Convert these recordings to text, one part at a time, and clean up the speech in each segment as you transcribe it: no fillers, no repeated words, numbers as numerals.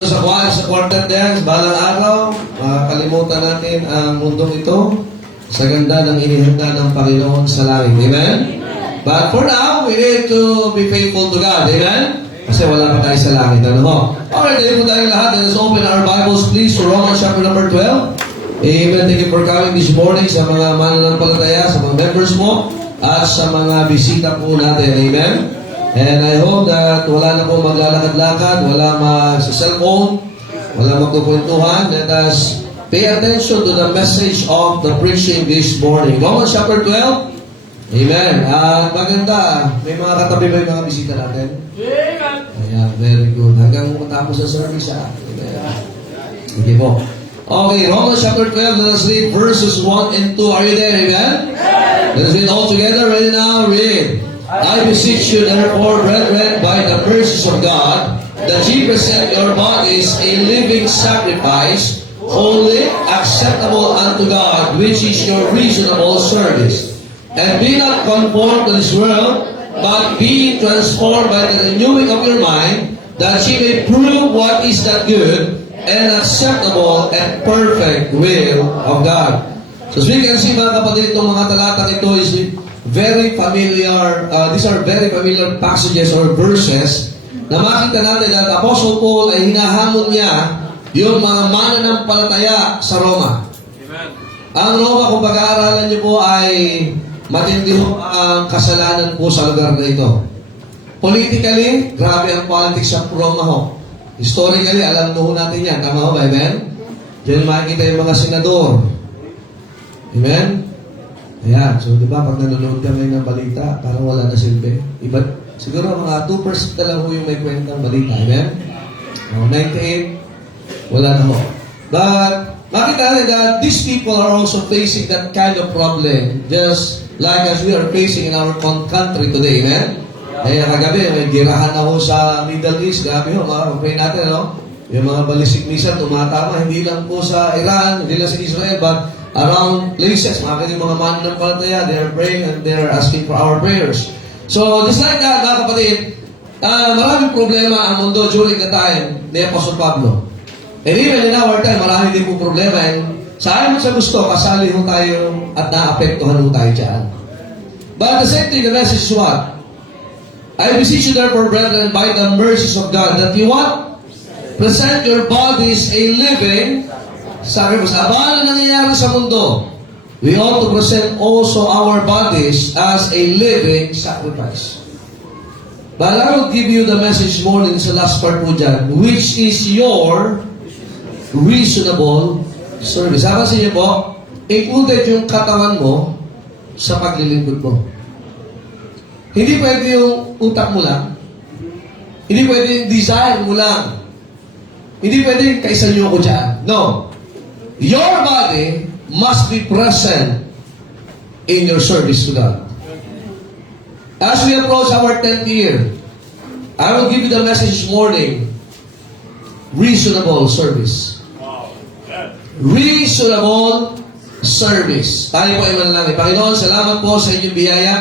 Sa quartet dance, balang araw, makakalimutan natin ang mundong ito sa ganda ng inihanda ng Panginoon sa langit. Amen? But for now, we need to be faithful to God. Amen? Kasi wala pa tayo sa langit. Ano ho? Alright, dahil po tayo lahat. Let us open our Bibles, please, to Romans chapter number 12. Amen. Thank you for coming this morning sa mga mananampalataya, sa mga members mo, at sa mga bisita po natin. Amen? And I hope that wala na po maglalakad-lakad, wala sa cellphone, wala magkukwentuhan. Let us pay attention to the message of the preaching this morning. Romans chapter 12. Amen. At maganda, may mga katabi ba yung mga bisita natin? Ayan, very good. Hanggang matapos ang service, Amen. Okay po. Okay, Romans chapter 12, let us read verses 1 and 2. Are you there? Amen? Let us read all together. Ready now? Read. I beseech you, therefore, brethren, by the mercies of God, that ye present your bodies a living sacrifice, holy, acceptable unto God, which is your reasonable service. And be not conformed to this world, but be transformed by the renewing of your mind, that ye may prove what is that good, and acceptable, and perfect will of God. So as we can see, mga kapatid, itong mga talatang ito is very familiar, these are very familiar passages or verses na makita natin at Apostle Paul ay hinahamon niya yung mga mananampalataya sa Roma. Amen. Ang Roma, kung pag-aaralan niyo po, ay matindi ang kasalanan po sa lugar na ito. Politically, grabe ang politics sa Roma ho. Historically, alam mo natin yan. Tama ho ba? Amen? Diyan makikita yung mga senador. Amen? Ayan, so di ba pag nanonood kami ng balita, parang wala na silbi. Iba, siguro mga 2% na lang ho yung may kwentang balita. Amen? 98, wala na ho. But, makita natin that these people are also facing that kind of problem, just like as we are facing in our country today. Amen? Kaya kagabi, may girahan na ho sa Middle East. Grabe ho, mga pray natin, no? Yung mga balisik missile tumatama, hindi lang po sa Iran, hindi lang sa Israel, but around places, mga mga mananampalataya, they are praying and they are asking for our prayers. So, just like that, mga kapatid, maraming problema ang mundo during the time ni Apostle Pablo. And even in our time, marami din po problema. And sa ayon sa gusto, kasali ho tayo at naapektuhan ho tayo dyan. But at the same thing, the message is what? I beseech you therefore, brethren, by the mercies of God, that you what? Present your bodies a living sacrifice. Abala na nangyayari sa mundo, we ought to present also our bodies as a living sacrifice. But I will give you the message more in sa last part po dyan, which is your reasonable service. Sabi sa inyo po, included yung katawan mo sa paglilingkod mo. Hindi pwede yung utak mo lang. Hindi pwede yung desire mo lang. Hindi pwede yung kaysa nyo ako dyan. No. Your body must be present in your service to God. As we approach our 10th year, I will give you the message this morning. Reasonable service. Reasonable service. Tayo po ay manalangin. Panginoon, salamat po sa inyong biyaya.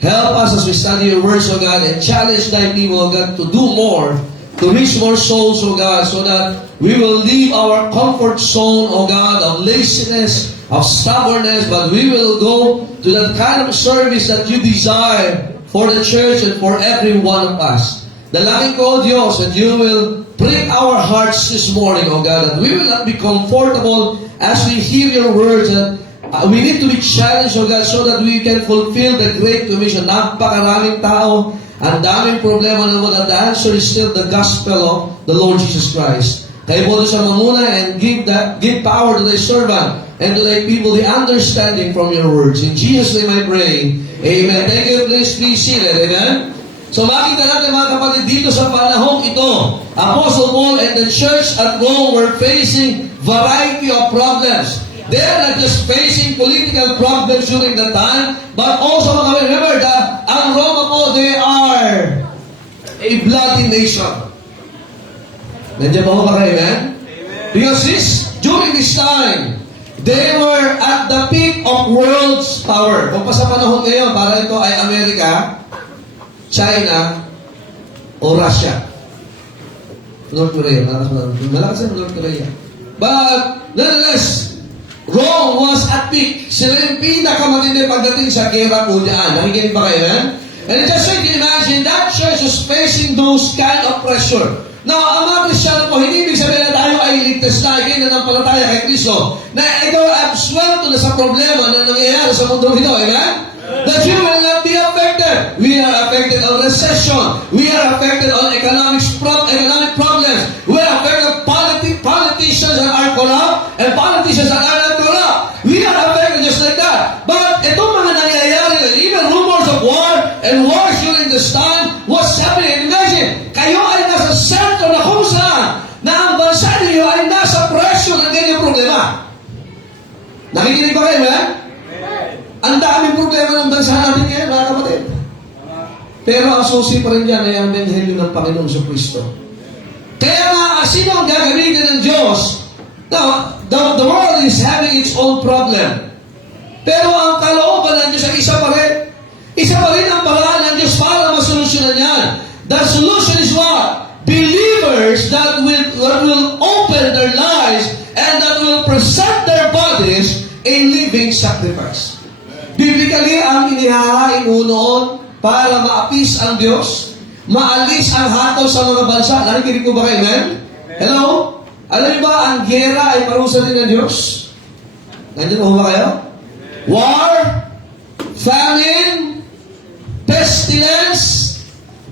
Help us as we study your words, O God, and challenge thy people, O God, to do more, to reach more souls, O God, so that we will leave our comfort zone, O God, of laziness, of stubbornness, but we will go to that kind of service that you desire for the church and for every one of us. Dalangin ko, O Diyos, that you will prick our hearts this morning, O God, that we will not be comfortable as we hear your words, and we need to be challenged, O God, so that we can fulfill the Great Commission. Napakaraming tao, ang daming problema naman, and the answer is still the gospel of the Lord Jesus Christ. Kaya po siya mamuna and give power to thy servant and to thy people the understanding from your words. In Jesus' name I pray. Amen. Thank you. Please be seated. Amen. So makita natin mga kapatid dito sa panahong ito, Apostle Paul and the church at Rome were facing variety of problems. They are not just facing political problems during that time, but also, remember that ang Roma po, they are a bloody nation. Nandiyan ba kayo, amen? Because during this time, they were at the peak of world's power. Kung pa sa panahon ngayon, para ito ay Amerika, China, o Russia. North Korea. Malakas ang North Korea. But, nonetheless, Rome was at peak. Sila yung pinakamatindi pagdating sa gera po dyan. Nakikinig ba kayo, man? And just so you can imagine, that church was facing those kind of pressure. Now, ang mga Kristyano po, hindi ibig sabihin na tayo ay ligtas na, kayo na nampalataya kay Kristo, na ikaw absuelto na sa problema na nangyayari sa mundo ito, amen? That you will not be affected. We are affected on recession. We are affected on economic problems. We are affected politicians that are corrupt and politicians that are not corrupt. We are affected just like that. But itong mga nangyayari, even rumors of war and wars during this time, what's happening? Imagine, kayo ay nasa sentro na kung saan na ang bansa niyo ay nasa presyo ng ganyang problema. Nakikinig ba kayo, man? Ang daming problema ng bansa natin ngayon, mga kapatid. Pero ang susi pa rin yan ay ang Ebanghelyo ng Panginoong Jesucristo. Kaya nga, sino ang gagamitin ng Diyos? Now, the world is having its own problem. Pero ang kalooban ng Diyos ay isa pa rin. Isa pa rin ang paraan ng Diyos para masolusyonan yan. The solution is what? Believers that will open their lives and that will present their bodies a living sacrifice. Biblically, ang inihahain noon para maapis ang Diyos, maalis ang hatol sa mga bansa. Nakikinig ko ba kayo, man? Hello? Alam niyo ba, ang gera ay parusa din ng Diyos? Nandiyan mo ba kayo? War, famine, pestilence,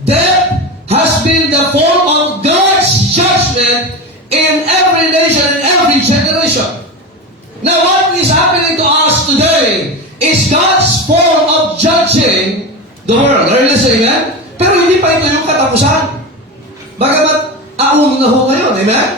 death has been the form of God's judgment in every nation and every generation. Now, what is happening to us today is God's form of judging the world. Are you listening, man? Pero hindi pa ito yung katapusan. Bagamat aun na ho ngayon, amen?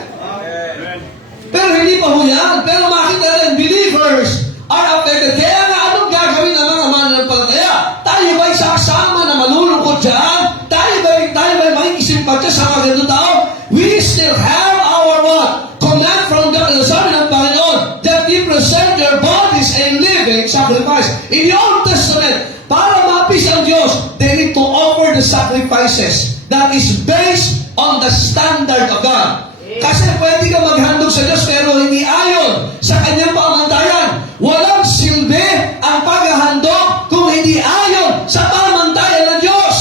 Pero hindi pa ho yan. Pero makita natin, believers are affected. Kaya nga, anong gagawin ng mga mananampalataya? Tayo ba'y sasama na malulungkot dyan? Tayo ba'y makikisimpatya sa mga ganito tao? We still have our what? Command from God, sabi ng Panginoon, that you present your bodies a living sacrifice. In the Old Testament, para mapis ang Diyos, they need to offer the sacrifices that is based on the standard of God. Kasi pwede ka maghandog sa Diyos pero hindi ayon sa kanyang pamantayan. Walang silbi ang paghahandog kung hindi ayon sa pamantayan ng Diyos.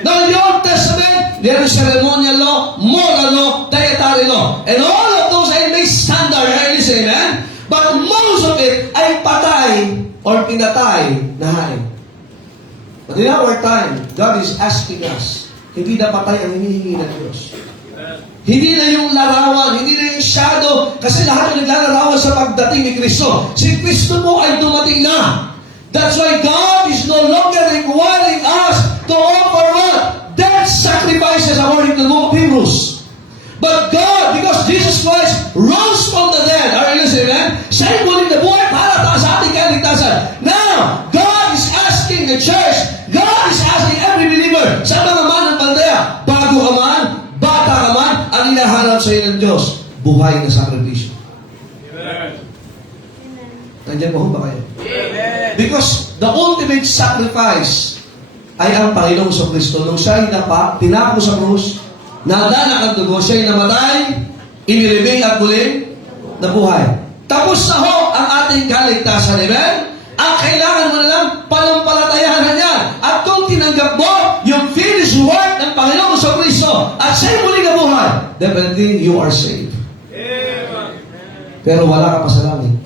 Now, in the Old Testament, there is ceremonial law, moral law, dietary law. And all of those ay may standard, right? Amen? But most of it ay patay or pinatay na hain. But in our time, God is asking us, hindi na patay ang hinihingi ng Diyos. Hindi na yung larawan, hindi na yung shadow, kasi lahat ng naglalarawan sa pagdating ni Kristo. Si Kristo po ay dumating na. That's why God is no longer requiring us to offer what? Death sacrifices according to the book of Hebrews. But God, because Jesus Christ rose from the dead, are you listening, man? Siya'y muling nabuhay para sa ating kaligtasan. Now, God is asking the church, God is asking every believer, sa mga mananampalataya, bago ka man, bata ka man, ang inaharap sa iyo ng Diyos, buhay na sakripisyo. Nandiyan mo ba kayo? Because the ultimate sacrifice ay ang Panginoong Jesucristo. Nung siya'y tinako sa krus, nadanak ang dugo, siya'y namatay, inilibing at muling nabuhay. Tapos na ho ang ating kaligtasan. Amen? Ang kailangan mo na lang, panampalatayahan yan. At kung tinanggap mo yung finished work ng Panginoong Jesucristo at siya'y muling nabuhay, definitely you are saved. Pero wala ka pa sa langit.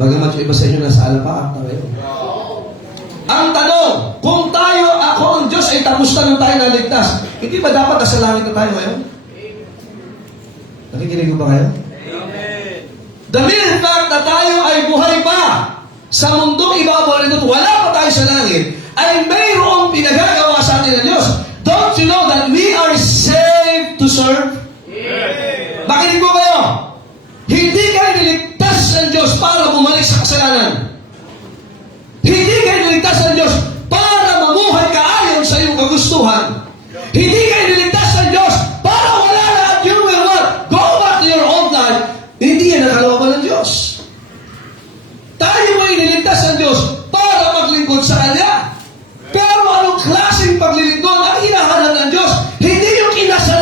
Bagamat yung iba sa inyo nasa alapaat na ngayon. Ang tanong, kung ako ang Diyos ay tapos na nung tayo naligtas, hindi ba dapat nasa langit na tayo ngayon? Nakikinig ba kayo? The mere fact na tayo ay buhay pa sa mundong ibabaw nito, wala pa tayo sa langit, ay mayroong pinagagawa sa atin ng Diyos. Don't you know that we are saved to serve? Makinig mo kayo. Hindi kayo niligtas ng Diyos para bumalik sa kasalanan. Hindi kayo niligtas ng Diyos para mamuhay ka ayon sa iyong kagustuhan. Hindi kayo niligtas ng Diyos para wala na at you will not go back to your old life. Hindi yan ang kalooban ng Diyos. Tayo ay niligtas ng Diyos para maglingkod sa Kanya. Pero anong klaseng paglilingkod ang hinahanap ng Diyos? Hindi yung kinasalanan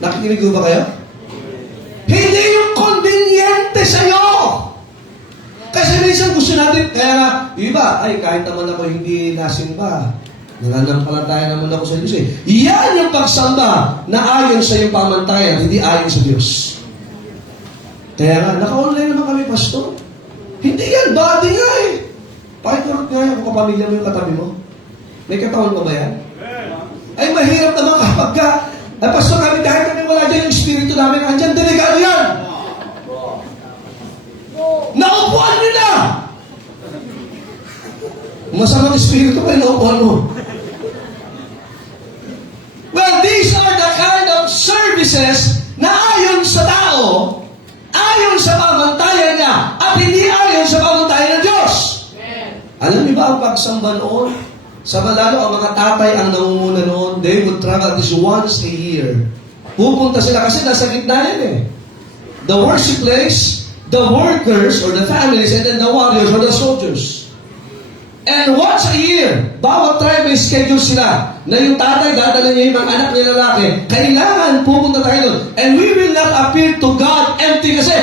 Nakikinig ko ba kayo? Hindi yung conveniente sa'yo. Kasi minsan gusto natin, kaya nga, yung iba, ay kahit naman ako hindi nasimba, nananampalataya naman ako sa Diyos eh. Yan yung pagsamba na ayon sa iyong pamantayan, hindi ayon sa Diyos. Kaya nga, naka-online naman kami, pastor. Hindi yan, body nga eh. Pakikurot nga yan kung kapamilya mo yung katabi mo. May katawan pa ba yan? Ay, mahirap naman kapag ka, ay, pastor kami, dahil kami wala dyan yung espiritu namin, andyan, delikado yan. Naupuan nyo na! Masamang espiritu pa yung naupuan mo. Well, these are the kind of services na ayon sa tao, ayon sa pamantayan niya, at hindi ayon sa pamantayan ng Diyos. Alam niyo ba ang pagsamba noon? Sa malalo, ang mga tatay ang nangunguna noon, they would travel at least once a year. Pupunta sila kasi nasa gitna yan eh. The worship place, the workers or the families, and then the warriors or the soldiers. And once a year, bawat tribe may schedule sila na yung tatay, dadala niya yung mga anak niya lalaki. Kailangan pupunta tayo doon. And we will not appear to God empty kasi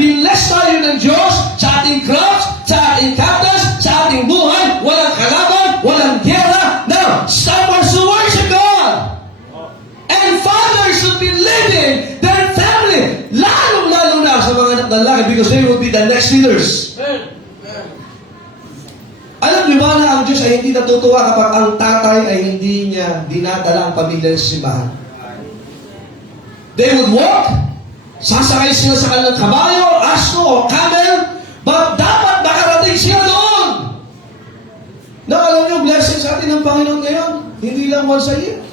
binless tayo ng Diyos sa ating crops, sa ating captains, sa ating buhay. Walang kalaban, walang gera. Now, start us to worship God. And fathers should be leading their family, lalong-lalo na sa mga anak lalaki because they will be the next leaders. Alam niyo ba na ang Diyos ay hindi natutuwa kapag ang tatay ay hindi niya dinadala ang pamilya sa simbahan? They would walk, sasakay sila sa kanilang kabayo, aso, o camel, but dapat makarating sila doon. Na alam niyo, blessing sa atin ng Panginoon ngayon, hindi lang once a year.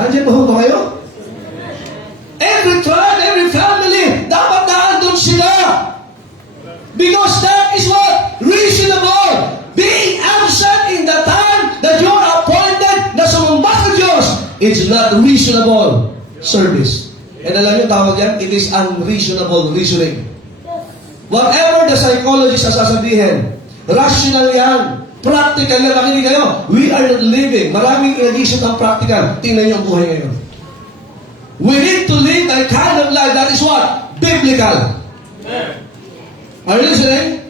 Nandiyan ba ba kayo? Every tribe, every family, dapat naandun sila. Because that is what? Reasonable. Being absent in the time that you are appointed na sumumba sa Diyos, it's not reasonable service. And alam niyo tawag yan? It is unreasonable reasoning. Whatever the psychologist na sasabihin, rational yan, practical yan. Makinig kayo, we are not living. Maraming inag-isip ng practical. Tingnan niyo ang buhay ngayon. We need to live a kind of life that is what? Biblical. Are you listening?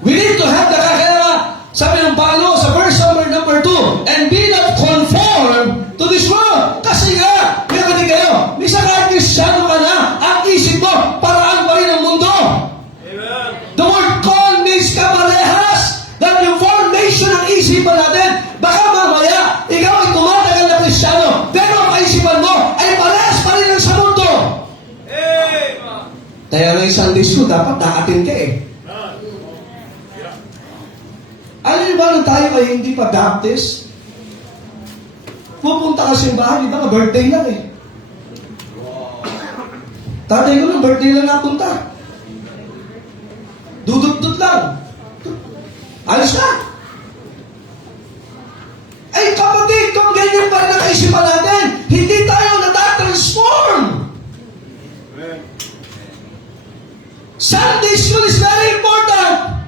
We need to have the kakilala, sabi ng Panginoon sa verse number 2, and be not conformed to this world. Kasi nga, may kanig kayo, misa kahit Kristyano ka na, ang isip mo, paraan pa rin ang mundo. Amen. The word call means kaparehas, that yung formation ng isipan natin, baka mamaya, ikaw ay tumatagal na Kristyano, pero ang kaisipan mo ay parehas pa rin lang sa mundo. Kaya nga yung Sunday school, dapat nakatin ka eh. Alam niyo ba nung tayo ay hindi pa Baptist? Pupunta ka sa simbahan, di ba ka birthday lang eh. Tatay ko nung birthday lang napunta. Dudut-dut lang. Alis na. Ay kapatid, kung ganyan pa rin ang kaisipan natin, hindi tayo natatransform. Sunday school is very important.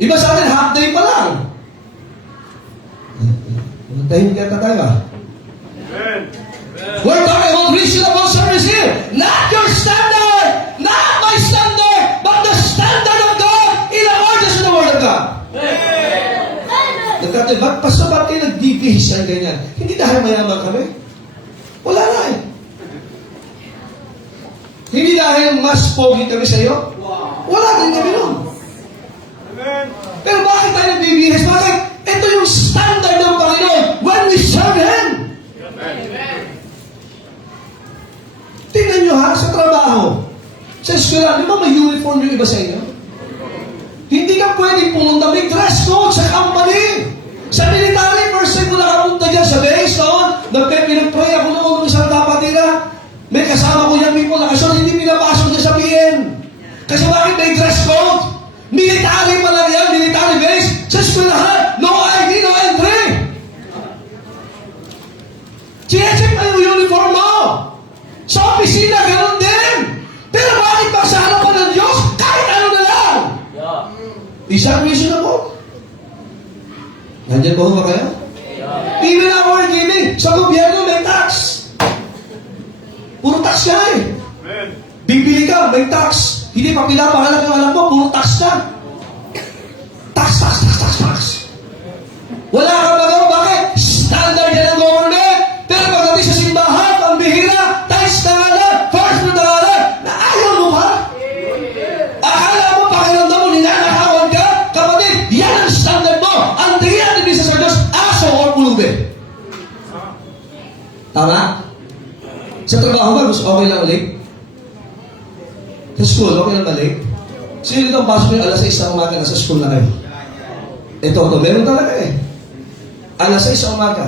Iba sa atin, half day pa lang. Tahimik yata tayo ah. We're talking about reasonable service here. Not your standard, not my standard, but the standard of God in accordance with the Word of God. Nagkatid, basta ba't kayo nagbibihis ang ganyan? Hindi dahil mayaman kami. Wala na eh. Hindi dahil mas pogi kami sa iyo. Wala din kami nun. Pero bakit tayo nagbibihis? Bakit? Ito yung standard ng Panginoon when we serve Him. Tingnan nyo ha, sa trabaho. Sa eskwela, di ba may uniform yung iba sa inyo? Hindi ka pwedeng pumunta. May dress code sa company. Sa military, first time ko nakapunta dyan sa base noon, pinag-pray ako noon ng isang kapatira. May kasama ko yan people na kasi hindi pinapasok niya sa PN. Kasi bakit may dress code? Military pa lang yan, military base. Sa eskwelahan, no ID, no entry. Check pa yung uniform mo. Sa opisina, ganoon din. Pero bakit ba sa harapan ng Diyos, kahit ano na lang? Isang reasonable. Nandiyan ba kayo? Even our giving, sa gobyerno may tax. tax nga eh. Bibili ka, may tax. Hindi pa pinapangalan ng alam mo, puro tax na. Tax. Wala kang magawa, bakit? Standard yan ng government. Pero pagdating sa simbahan, pambihira, tax na nga lang, first fruit na nga lang, na ayaw mo ba? Akala mo, pakiramdam mo, ninanakawan ka? Kapatid, yan ang standard mo. Ang tingin natin sa Diyos, aso or pulubi. Tama? Sa trabaho ba, gusto okay lang ulit? Sa school, okay lang balik? Sino dito ang pasok nyo, alas 6 na umaga, nasa school na kayo? Ito, meron talaga eh. Alas 6 na umaga.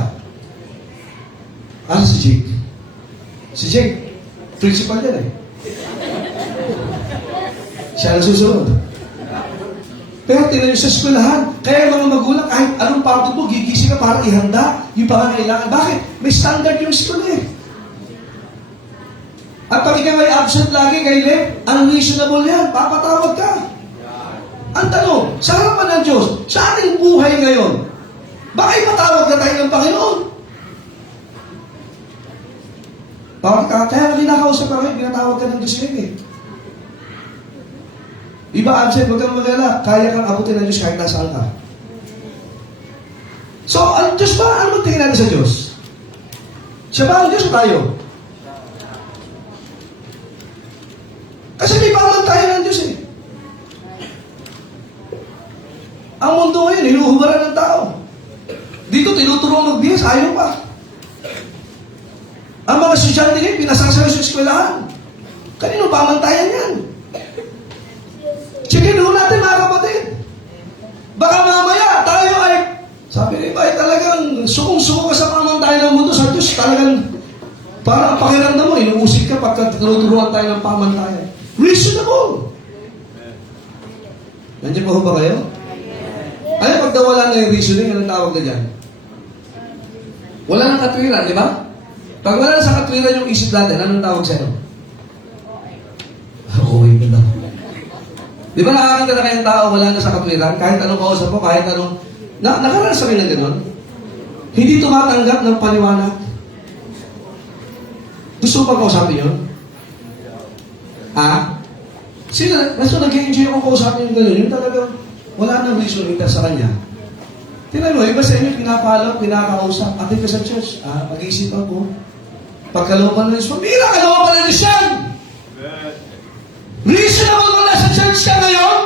Ano si Jake? Si Jake, principal yan eh. Siya na susunod. Pero tinan nyo sa eskwelahan, kaya mga magulang, kahit anong pagod mo, gigising ka para ihanda yung pangangailangan. Bakit? May standard yung school eh. At pag ikaw ay absent lagi kay Lep, unreasonable yan, papatawag ka. Ang tanong, sa harapan ng Diyos, sa ating buhay ngayon, bakit matawag na tayo ng Panginoon? Kaya kinakausap ka ngayon, pinatawag ka ng Diyos ngayon eh. Iba absent, huwag kang mag-alala, kaya kang abutin ng Diyos kahit nasaan ka. So, ang Diyos ba? Ano tingin natin sa Diyos? Siya ba ang Diyos o tayo? Kasi may pamantayan ng Diyos eh. Ang mundo ngayon, hinuhubaran ng tao. Dito, tinuturuan magbihas, ayaw pa. Ang mga estudyante ngayon, pinasasara sa eskwelahan. Kanino pamantayan yan? Checkin ho natin mga kapatid. Baka mamaya, tayo ay, sabi ni Bay, talagang sukong-suko ka sa pamantayan ng mundo sa Diyos. Talagang, para ang pakiramdam mo, inuusik ka pagka tinuturuan tayo ng pamantayan. Reasonable. Nandiyan pa ho ba kayo? Ay, pag nawala na yung reasoning, anong tawag na dyan? Wala nang katwiran, di ba? Pag wala na sa katwiran yung isip natin, anong tawag sa'yo? Okay ka na. Di ba nakakita na kayong tao wala na sa katwiran? Kahit anong kausap mo, kahit anong... nakaranas kami na gano'n? Hindi tumatanggap ng paliwanag. Gusto mo pa kausapin yun? Ha? Sino, nag-enjoy akong kausapin yung gano'n. Yung talagang wala nang reason sa kanya. Tinan mo, iba sa inyo, pinapalo, pinakausap. Atin ka sa church. Mag-iisipan ko. Pagkalooban ng Diyos, pamira, kalooban ng Diyos yan! Reasonable mo na sa church ka ngayon?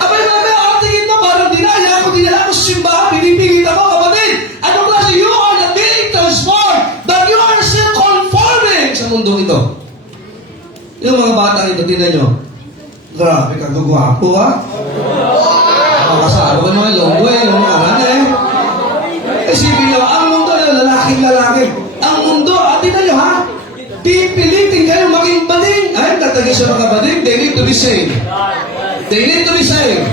Abay, mamaya, ang tingin mo, parang dinala ko sa simbahan, pinipigit ako, kapatid. Anong klase? You are not being transformed, but you are still conforming sa mundo ito. Yung mga bata ito, tinan nyo. Grabe ka, gagwapo ha? Makasalo ka naman, longgo eh, yung aran eh. Isipin nyo, ang mundo yung lalaking-lalaki. Ang mundo, tinan nyo ha? Pipilitin kayo maging bading. Ay, tatagay sa mga bading, they need to be saved. They need to be saved.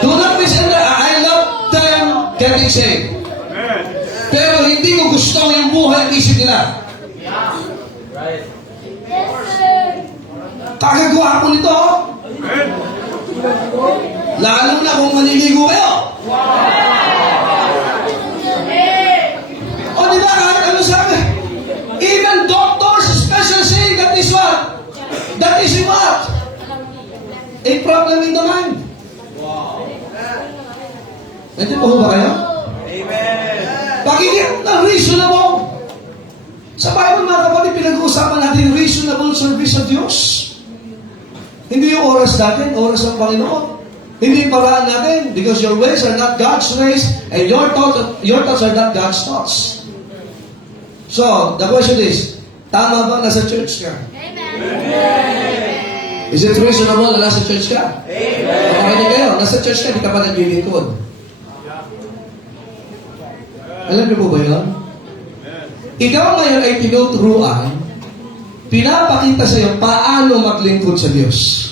Do not misunderstand. I love them getting saved. Pero hindi ko gusto yung buhay at isip nila. Kakagwapo nito. Lalo na kung maniligo kayo. O diba, kahit ano sabi? Even doctors special say that is what? That is what? A problem in the mind. Nandiyan po ba kayo? Amen. Pakinggan na reasonable. Sa Bible mga kapatid, pinag-uusapan natin reasonable service sa Diyos. Hindi yung oras natin, oras ng Panginoon. Hindi yung paraan natin, because your ways are not God's ways, and your thoughts are not God's thoughts. So, the question is, tama ba nasa church ka? Amen. Is it reasonable na nasa church ka? Amen. Kapag kayo, nasa church ka, di ka pa naglilingkod. Alam niyo po ba yun? Ikaw ngayon ay tinuturuan, pinapakita sa iyo paano maglingkod sa Diyos.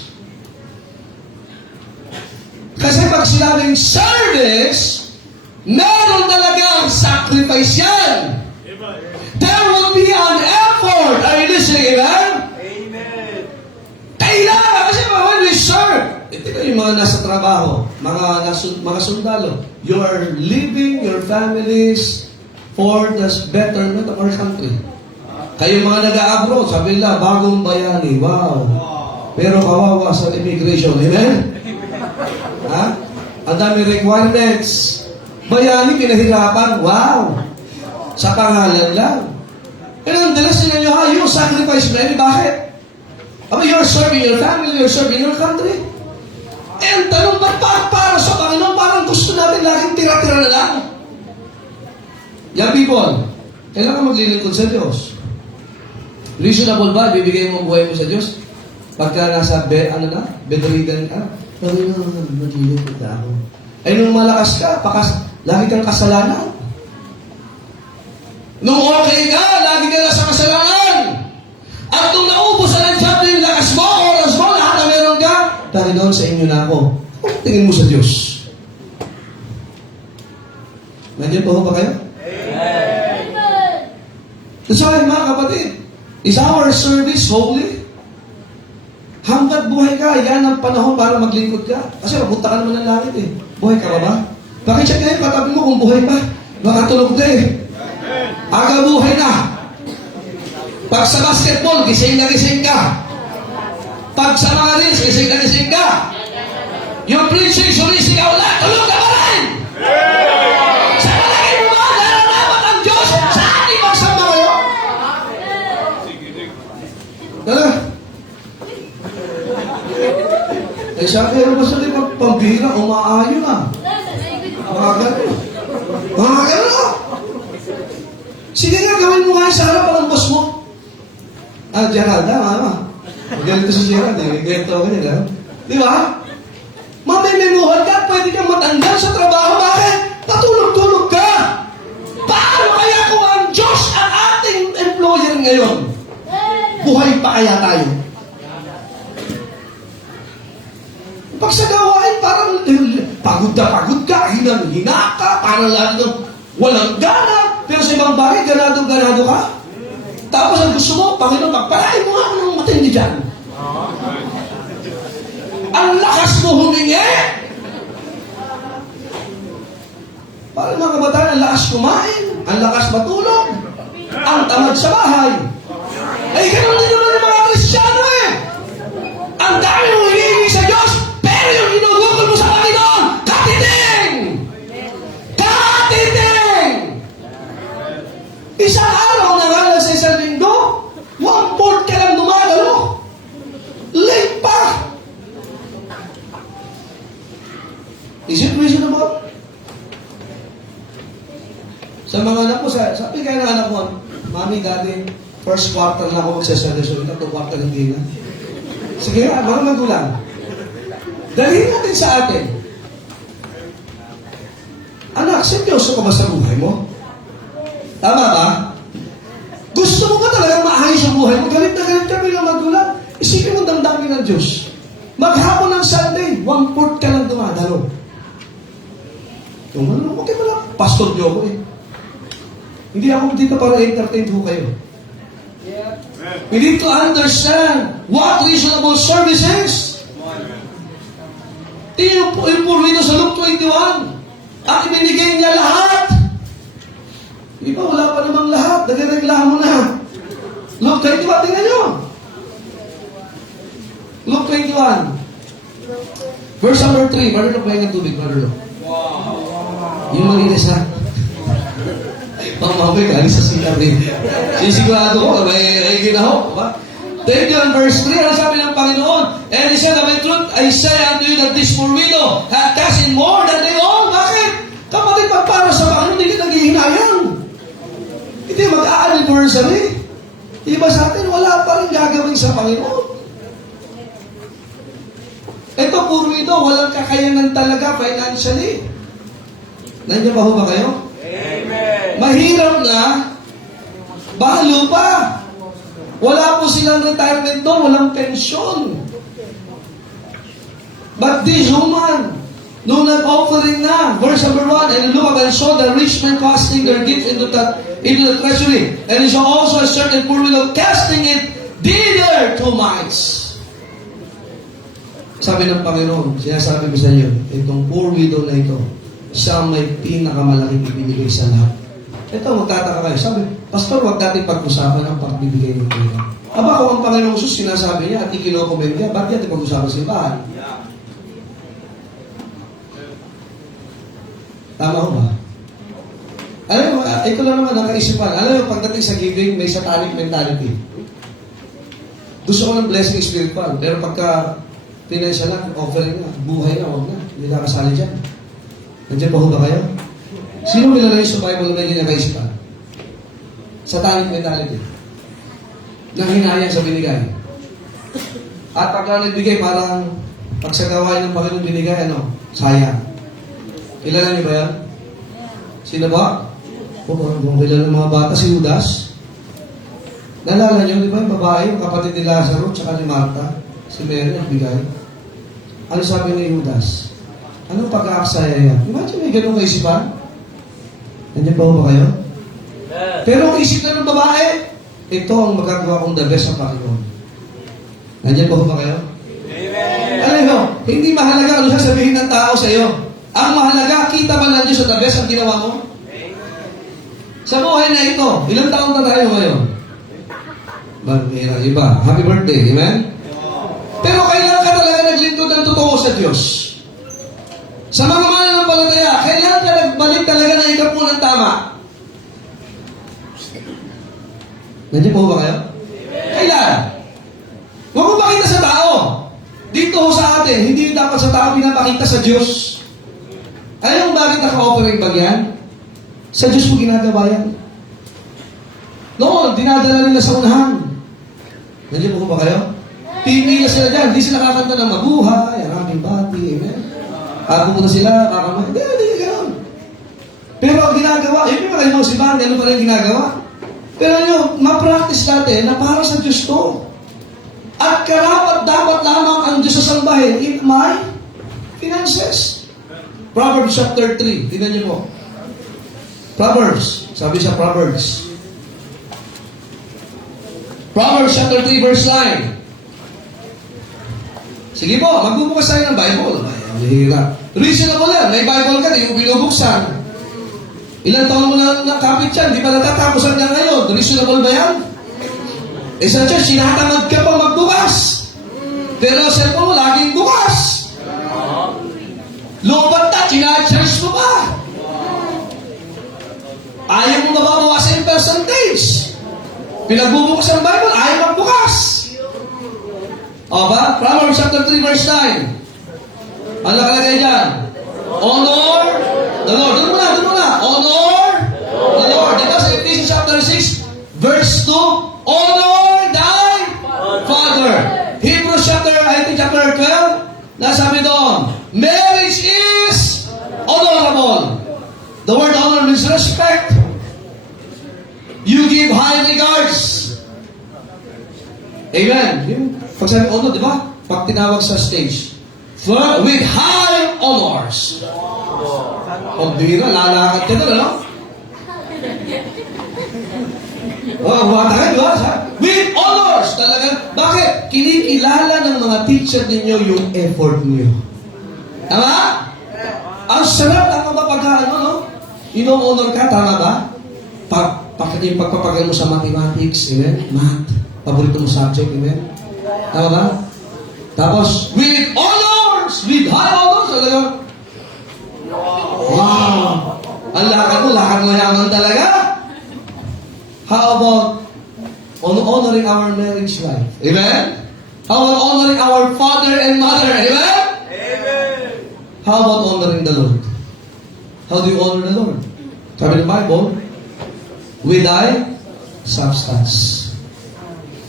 Kasi pag sinabing service, meron talagang sacrifice yan. There will be an effort. Are you listening, amen? Amen. Kailangan, kasi when we serve, ito yung mga nasa trabaho, mga sundalo, you are leaving your families for the betterment of our country. Kayo mga nag-a-abroad, sabi nila, bagong bayani. Wow. Pero kawawa sa immigration. Amen? Ha? Ang dami requirements. Bayani, pinahirapan. Wow. Sa pangalan lang. And ang dalas nila nyo, you sacrifice many. Bakit? You're serving your family, you're serving your country. And tanong ba't para sa Panginoon, parang gusto natin laging tira-tira na lang. Young people, kailangan maglilingkod sa Diyos. Reasonable ba? Bibigay mo ang buhay mo sa Diyos? Pagka nasa bedridden ka, Panginoon, maglilingkod ako. Ay, nung malakas ka, lagi kang kasalanan. Nung okay ka, lagi ka na sa kasalanan. At nung naubos na ng job yung lakas mo, oras mo, lahat na meron ka, Panginoon, sa inyo na ako. Tingin mo sa Diyos. Nandiyan po ba kayo? Amen! That's why, mga kapatid, is our service holy? Hanggat buhay ka, yan ang panahon para maglingkod ka. Kasi mapunta ka naman ng langit eh. Buhay ka ba? Bakit siya kayo, katabi mo kung buhay pa? Makatulog ka eh. Aga buhay na. Pag sa basketball, gising na gising ka. Pag sa mga reels, gising na gising ka. Yung preaching, sumisigaw lang, tulog ka pa rin! Sa palagay mo ba, nararapat ang Diyos sa ating magsama kayo? Dala. Eh sabi, ano ba sa libang pambira, umaayo na. Mga gano'n. Mga gano'n. Sige nga, gawin mo nga sa harapan ng boss mo. Gerald, mama. Magalit si Gerald, ganito ako nila. Di ba? Mamimimuhan ka, pwede kang matanggal sa trabaho. Bakit? Tatulog-tulog ka. Paano kaya kung ang Diyos ang ating employer ngayon? Buhay pa kaya tayo? Pag sa gawain, parang pagod ka, hina ka, parang lalo ng walang gana. Pero sa ibang bagay, ganado-ganado ka. Tapos ang gusto mo, Panginoon, magpalain mo nga ng matindi dyan. Ang lakas mo humingi. Para mga kabataan, ang lakas kumain, ang lakas matulog, ang tamad sa bahay. Ay, ganoon din naman yung mga Kristiyano eh. Ang dami mong hinihingi sa Diyos, pero yung inugukol mo sa Panginoon, katiting! Katiting! Isang araw na nga sa isang linggo, 1/4 ka lang dumagalo. Late pa! Is it reasonable? Sa mga anak ko, sabi kaya ng anak ko, Mami, Daddy, first quarter lang ako magsasalasyon, ito 2 quarter hindi na. Sige nga, mga magulang. Dalhin natin sa atin. Anak, seryoso ka ba sa buhay mo? Tama ba? Gusto mo ba talaga maayos ang buhay mo? Galit na galit ka bilang magulang. Isipin mo damdamin ng Diyos. Maghapon ng Sunday, 1/4 ka lang dumadalo. Yung ano, okay mo lang. Pastor niyo ako eh. Hindi ako dito para entertain ko kayo. Yeah. We need to understand what reasonable service is. Tingnan po yung purito sa Luke 21. At ibinigay niya lahat. Di ba, wala pa namang lahat. Nagreklamo na. Luke 21, tingnan nyo. Luke 21. Verse number 3. Brother Luke, pahinga tubig, Brother Luke. Yung malinis ha. Mamamay ka, sa CR rin. Sisigurado ko, may ginaho. Take you on verse 3, ano sabi ng Panginoon? And he said, of a truth, I say unto you that this poor widow hath cast in more than they all. Bakit? Kapatid, pag para sa Panginoon, hindi ka naghihinayang. Hindi mag-a-anniversary. Iba sa atin, wala pa rin gagawin sa Panginoon. Ito, poor widow, walang kakayanan talaga financially. Nandiyan pa ho ba kayo? Amen. Mahirap na, bahalo pa. Wala po silang retirement doon, walang pensyon. But this woman, nung nag-offering na, verse number 1, and look and saw the rich men casting their gift into the treasury. And he saw also a certain poor widow casting it thither 2 mites. Sabi ng Panginoon, sinasabi ko sa inyo, itong poor widow na ito, siya may pinakamalaking ibinigay sa lahat. Ito, magtataka kayo. Sabi, Pastor, huwag natin pag-usapan ang pagbibigay ng pera. Aba, kung ang Panginoong Jesus sinasabi niya at ikinokomment niya, bakit natin pag-usapan sa simbahan? Tama ko ba? Alam mo, ito lang naman ang kaisipan. Alam mo, pagdating sa giving, may satanic mentality. Gusto ko ng blessing spiritual, pero pagka financial lang, offering na, buhay na, huwag na. Hindi nakasali dyan. Nandiyan ba ho ba kayo? Sino kilala yung sa Bible na ganyan kaisipan? Satanic mentality. Nanghinayang sa binigay. At pagka nagbigay, parang pag sa gawain ng Panginoon binigay, sayang. Kilala niyo ba yan? Sino ba? Kung kilala ng mga bata, si Judas. Nalala niyo, di ba yung babae, yung kapatid ni Lazaro, tsaka ni Martha, si Mary, nagbigay. Ano sabi ni Judas? Anong pag-aaksaya yan? Imagine may ganun kaisipan. Nandiyan pa ba kayo? Pero ang isip na ng babae, ito ang magagawa kong the best sa Panginoon. Nandiyan ba kayo? Amen. Alam mo, hindi mahalaga ano sasabihin ng tao sa iyo. Ang mahalaga, kita ba na Diyos sa the best ang ginawa mo? Sa buhay na ito, ilang taon na tayo ngayon? Iba. Happy birthday, amen? Pero kailangan ka talaga naglingkod ng totoo sa Diyos. Sa mga mananampalataya, kailangan ka nagbalik talaga ng ikapu ng tama. Nandiyan po ba kayo? Kailan? Huwag mo pakita sa tao. Dito ho sa atin, hindi dapat sa tao pinapakita sa Diyos. Alam mo bakit naka-offering bag yan? Sa Diyos mo ginagawa yan. Noon, dinadala nila sa unahan. Nandiyan po ba kayo? Pimila sila dyan. Hindi sila kakanta ng mabuhay, ang aking bati, amen? Pumunta sila, kakamay. Hindi gano'n. Pero ang ginagawa, yun yung mga simbahan, gano'n pa rin ginagawa. Pero nyo, ma-practice natin na para sa Diyos to. At karapat dapat lamang ang Diyos sa sambahin in my finances. Proverbs chapter 3. Tingnan niyo po. Proverbs. Sabi sa Proverbs. Proverbs chapter 3 verse 9. Sige po, magbubukas tayo ng Bible. Ay, reasonable yan. May Bible ka, di mo binubuksan. Ilang taon mo na nakapit yan, di pa natatapos hanggang ngayon. Reasonable ba yan? Eh sa church, sinatamad ka pa magbukas. Pero sa cellphone mo, laging bukas. Lobat na, sinacharge mo pa. Ayaw mo mababawasan yung percentage. Pinagbubukas ang Bible, ayaw magbukas. O ba? Proverbs chapter 3 verse 9. Ano nakalagay dyan? Honor the Lord. Doon muna. Honor the Lord. Diba sa Ephesians chapter 6 verse 2, honor thy father. Hebrews chapter 12, nasabi doon, marriage is honorable. The word honor means respect. You give high regards. Amen. Yung pag sabi honor, di ba? Pag tinawag sa stage, with high honors. Pag bira, lalakad ka doon, ano? Buhata ka, di ba? With honors. Talaga. Bakit? Kinikilala ng mga teacher ninyo yung effort niyo. Tama? Ang sarap, tama ba pagka, no? Ino-honor ka, tama ba? Yung pagpapagaling mo sa mathematics, amen? Math. Paborito mo subject, amen? Tama ba? Tapos, with honors! With high honors! Talaga. Wow! Ang lakad mo yaman talaga. How about honoring our marriage life? Amen? How about honoring our father and mother? Amen? Amen. How about honoring the Lord? How do you honor the Lord? Sabi ng Bible, with thy substance.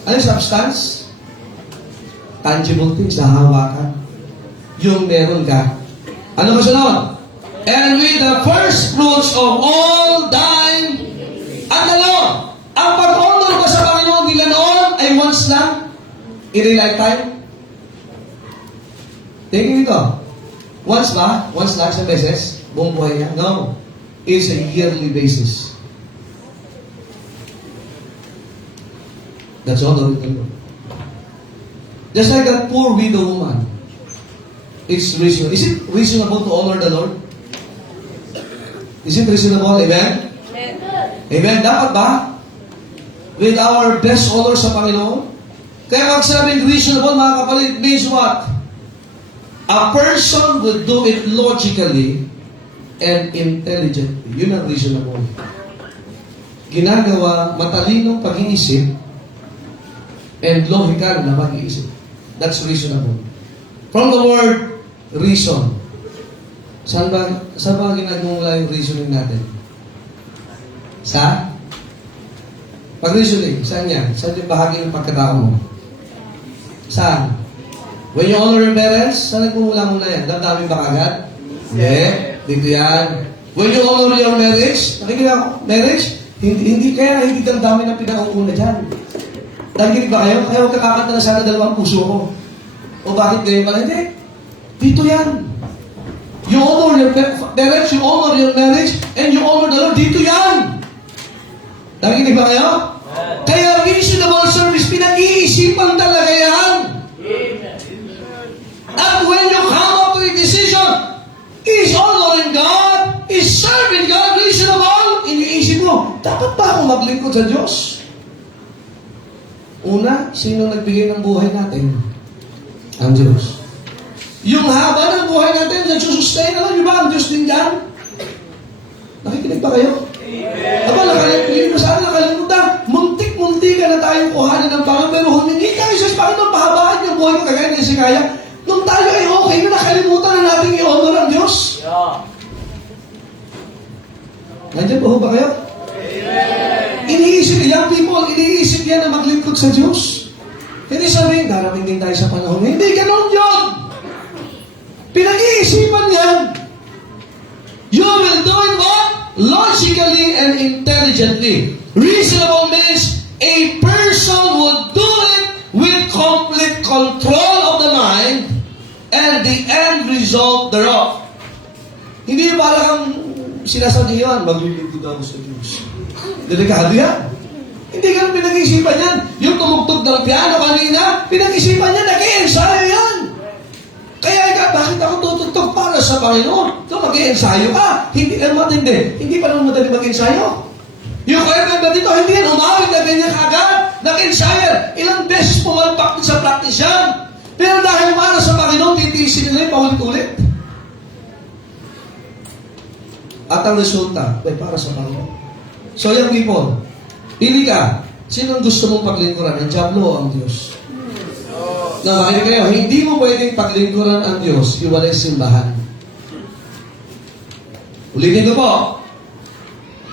Ano yung substance? Tangible things, nahawakan. Yung meron ka. Ano kasunod? And with the first fruits of all thine, ano? Ang pag-honor ba sa Panginoon nila noon ay once lang? In a lifetime? Tingin nito. Once ba? Once lang sa beses? Buong buhay niya? No. It's a yearly basis. That's honoring the Lord. Just like that poor widow woman. It's reasonable. Is it reasonable to honor the Lord? Is it reasonable? Amen? Amen. Dapat ba? with our best honor sa Panginoon. Kaya magsabing reasonable, mga kapatid, means what? A person would do it logically and intelligently. Yun ang reasonable. Ginagawa matalinong pag-iisip and logical na pag-iisip. That's reasonable. From the word reason. Saan ba ginagawa yung reasoning natin? Sa? Pag-reasoning, saan yan? Saan yung bahagi ng pagkatao mo? Saan? When you honor your parents, saan nagmumula muna yan? Damdamin ba kagad? Yeah. Dito yan. When you honor your marriage, nakikinig ako, marriage, hindi damdamin ang pinakauna dyan. Nakikinig ba kayo? Kaya huwag kakakanta na sana dalawang puso ko. O bakit kayo pala? Hindi. Dito yan. You honor your parents, you honor your marriage, and you honor the Lord. Dito yan. Nakikinig ba kayo? Kaya reasonable service, pinag-iisipan talaga yan. At when you come up to a decision, is honoring God, is serving God, reasonable, iniisip mo, dapat ba akong maglingkod sa Diyos? Una, sino nagbigay ng buhay natin? Ang Diyos. Yung haba ng buhay natin, nagsusustain na lang, di ba? Ang Diyos din yan. Nakikinig ba kayo? Aba, nakalimutan. Muntik-muntik ka na tayong kuhanin ng Panginoon, pero humingi tayo sa Panginoon, pahabaan yung buhay ko kagaya ni Hezekiah. Nung tayo ay okay, na nakalimutan na natin i-honor ang Diyos. Nandiyan ba ho ba kayo? Iniisip, young people, iniisip yan na maglingkod sa Diyos. Hindi sabihin, darating din tayo sa panahon. Hindi ganon yun! Pinag-iisipan yan. You will do it what? Logically and intelligently. Reasonable means a person would do it with complete control of the mind and the end result thereof. Hindi parang sinasabi yan, maglilingkod ako sa Diyos. Delikado yan. Hindi ganun pinag-isipan yan. Yung tumugtog ng piano kanina, pinag-isipan yan, nag-i-ensayo yan. Kaya bakit ako tutugtog para sa Panginoon? So mag-i-ensayo ka. Hindi ka matindi. Hindi pa naman madali mag-ensayo. Yung kaya member dito, hindi yan umawit na ganyan kagad. Nag-ensayo. Ilang beses pumalpak sa practice yan. Pero dahil para sa Panginoon, titiisin nila yung paulit-ulit. At ang resulta, ay para sa Panginoon. So young people, pili ka. Sino gusto mong paglingkuran? Ang Diablo o ang Diyos? Na makinig kayo, hindi mo pwedeng paglingkuran ang Diyos, iwalay simbahan. Ulitin ko po.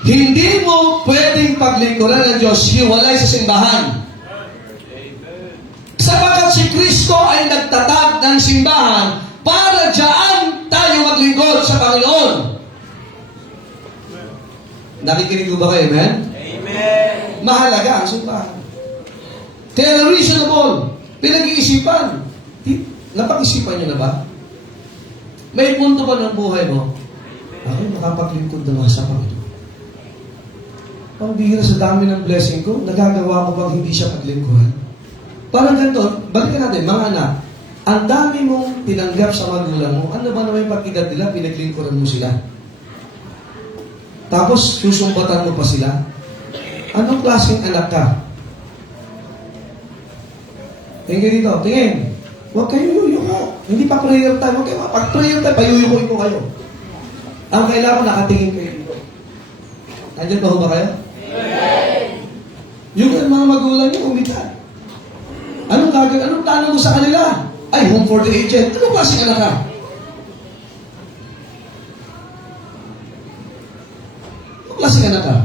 Hindi mo pwedeng paglingkuran ang Diyos, iwalay sa simbahan. Sapagkat si Kristo ay nagtatag ng simbahan para dyan tayo maglingkod sa Panginoon. Nakikinig ko ba kayo, amen? Amen. Mahalaga ang simbahan. Kaya reasonable, pinag-iisipan. Napag-isipan nyo na ba? May punto ba ng buhay mo? Ako makapaglingkod na sa Panginoon. Ang bihira sa dami ng blessing ko, nagagawa ko bang hindi siya paglingkuran? Parang ganito, balikan natin, mga anak, ang dami mong tinanggap sa magulang mo, ano ba naman yung pag-edad nila, pinaglingkuran mo sila? Tapos, susumbatan mo pa sila? Anong klaseng anak ka? Tingin dito, tingin. Huwag kayo yuyuko. Hindi pa prayer time. Huwag kayo, pag prayer time, payuyukoin ko kayo. Ang kailangan nakatingin kayo dito. Nandiyan ba ho ba kayo? Yung mga magulang niyo, umitan. Anong gagawin? Anong tanong mo sa kanila? Ay, home for the aged. Anong klaseng anak ka? Anong klaseng anak ka?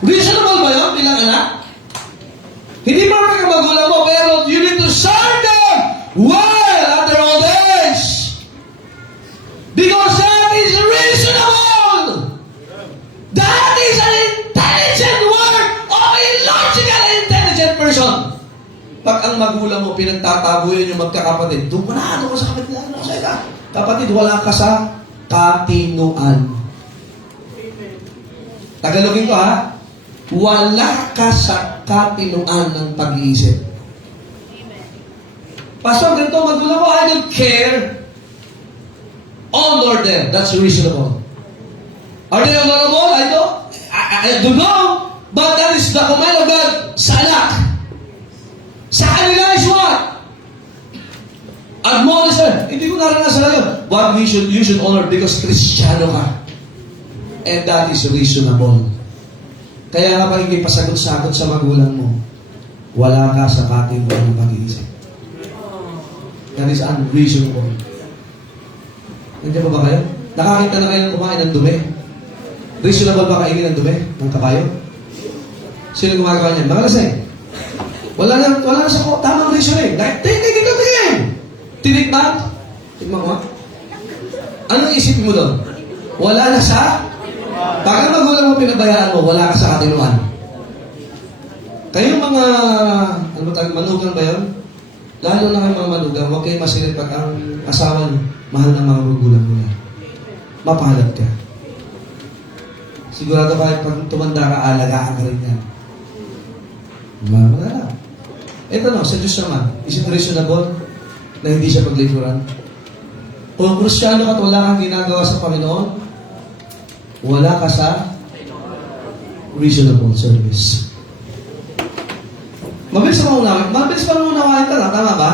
Reasonable ba yun bilang anak? Hindi pa rin ang magulang mo, pero you need to serve them well at their old age. Because that is reasonable. That is an intelligent word of a logical intelligent person. Pag ang magulang mo pinagtatago yan yung magkakapatid, doon ka sa kapatid na, ano sa'yo ka? Kapatid, wala ka sa katinuan. Tagalogin ko ha. Wala ka sa katinuan ng pag-iisip. Pastor, ganito magulang mo, I don't care. Honor them. That's reasonable. Are they honorable? I don't know. But that is the command of God sa anak. Sa kanila is what? Admonish her. Hindi ko naranasan yun. What you should honor because Kristiyano ka. And that is reasonable. Kaya kapag ipasagot-sagot sa magulang mo, wala ka sa katiwala ng pag-iisip. That is unreasonable. Nandiyan pa ba kayo? Nakakita na kayo ng kumain ng dumi? Reasonable ba kainin ng dumi ng kabayo? Sino gumagawa niyan? Mga lasing. Wala na sa tamang reason eh. Tingin! Tinikman? Tingnan mo. Anong isip mo doon? Wala na sa? Pag ang magulang mo pinabayaan mo, wala ka sa katinuan. Kayong mga, ano ba tayo, manugang ba yun? Lalo na kayo mga manugang, huwag kayo masilip pag ang asawa niyo, mahal ng mga magulang mo na. Mapalad ka. Sigurado kahit pag tumanda ka, alagaan ka rin yan. Wala na. Ito no, sa Diyos naman, is it reasonable na hindi siya paglikuran? Kung Kristiyano ka at wala kang ginagawa sa Panginoon, wala ka sa reasonable service. Mabilis pa unawain ka lang, tama ba?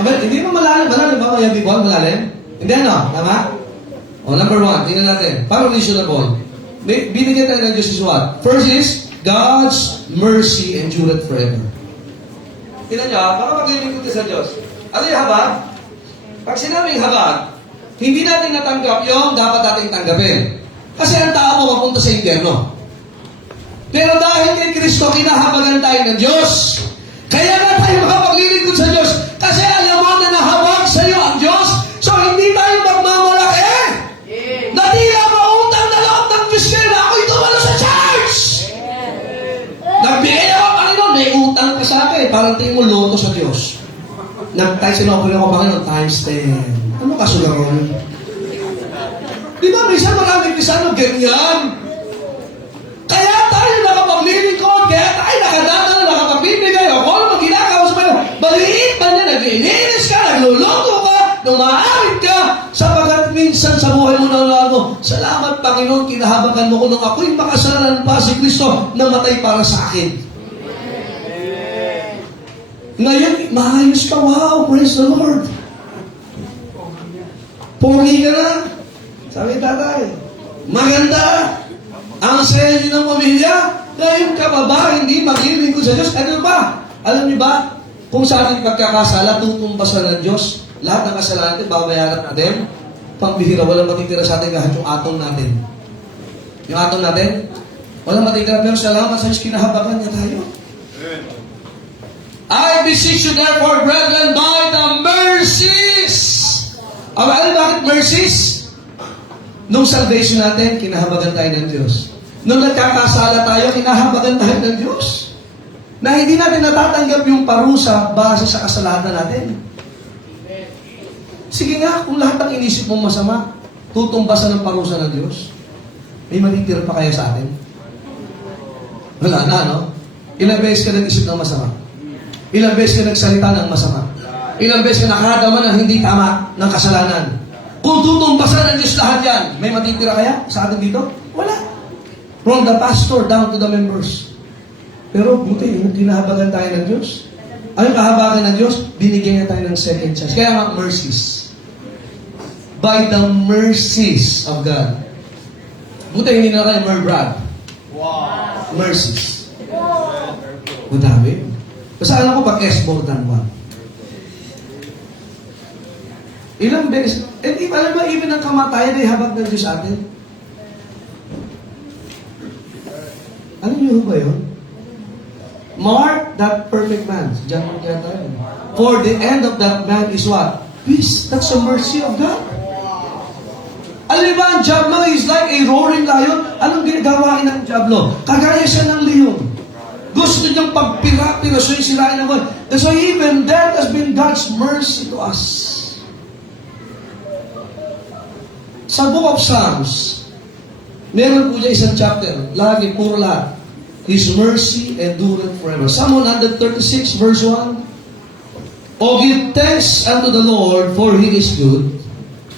Hindi mo malalim ba? Mayabi ko, malalim? Hindi ano, tama? O, number 1, tingnan natin. Para reasonable. Binigyan tayo ng Diyos is what? First is, God's mercy endureth forever. Tingnan nyo, baka maglilingkod sa Diyos. Ano yung habag? Pag sinabing habag, hindi natin natanggap yung dapat nating tanggapin. Kasi ang tao mo mapunta sa impyerno. Pero dahil kay Kristo, kinahabagan tayo ng Diyos. Kaya na tayo makapaglilingkod sa Diyos. Kasi alam mo na nahabag sa iyo ang Diyos. So hindi tayo magmamalaki. Na tila mautang na loob ng Diyos kayo na ako'y tumalo sa church. Nagbigay ako, Panginoon, may utang ka sa akin. Parang tingin mo loto sa Diyos. Nag-tayo sinopin ako, Panginoon, times 10. Ano ka sugaron? Di ba, minsan maraming Kristiyano ganyan? Kaya tayo nakapaglilingkod, kaya tayo nakadama na nakapagbibigay. O kung ano ginagawa sa mga, maliit man na, nag-iinis ka, nagluluto ka, numaarit ka, sapagat minsan sa buhay mo na mo, salamat Panginoon, kinahabagan mo ko nung ako'y makasalanan pa si Kristo, namatay para sa akin. Ngayon, maayos ka, wow, praise the Lord. Pogi ka na. Sabi tatay, maganda. Ang saya niyo ng pamilya, ngayon ka ba hindi maglilingkod sa Diyos? Ano ba? Alam niyo ba, kung sa ating pagkakasala, tutumbasan ng Diyos, lahat ng kasalanan natin, babayaran natin, pambihira, walang matitira sa atin kahit yung atong natin. Yung atong natin, walang matitira, pero salamat sa Diyos, kinahabagan niya tayo. I beseech you therefore, brethren, by the mercies. Alam bakit mercies? Nung salvation natin, kinahabagan tayo ng Diyos. Nung nagkakasala tayo, kinahabagan tayo ng Diyos. Na hindi natin natatanggap yung parusa base sa kasalanan natin. Sige nga, kung lahat ng inisip mong masama, tutumbasan ng parusa ng Diyos, may matitira pa kaya sa atin? Wala na, no? Ilang beses ka nag-isip ng masama? Ilang beses ka nagsalita ng masama? Ilang beses ka nakadama ng hindi tama ng kasalanan? Kung tutumbasan ng Diyos lahat yan, may matitira kaya sa atin dito? Wala. From the pastor down to the members. Pero buti, yung kinahabagan tayo ng Diyos. Ang kahabagan ng Diyos, binigyan niya tayo ng second chance. Kaya nga, mercies. By the mercies of God. Buti, hindi na kayo Brad. Wow. Mercies. Madami. Basta alam ko pag S more than one. Ilang beses, alam ba, even ang kamatayan ay habag ng Diyos sa atin? Alam niyo ba yun? Mark that perfect man. Diyan mo kaya tayo. For the end of that man is what? Peace. That's the mercy of God. Alam ba, ang Diablo is like a roaring lion. Anong ginagawain ng Diablo? Kagaya siya ng leon. Gusto niyang pagpira-pira, so yung sirain ng God. And so even that has been God's mercy to us. Sa Book of Psalms, meron po dyan isang chapter, lagi, puro lahat. His mercy endureth forever. Psalm 136 verse 1. O give thanks unto the Lord, for He is good,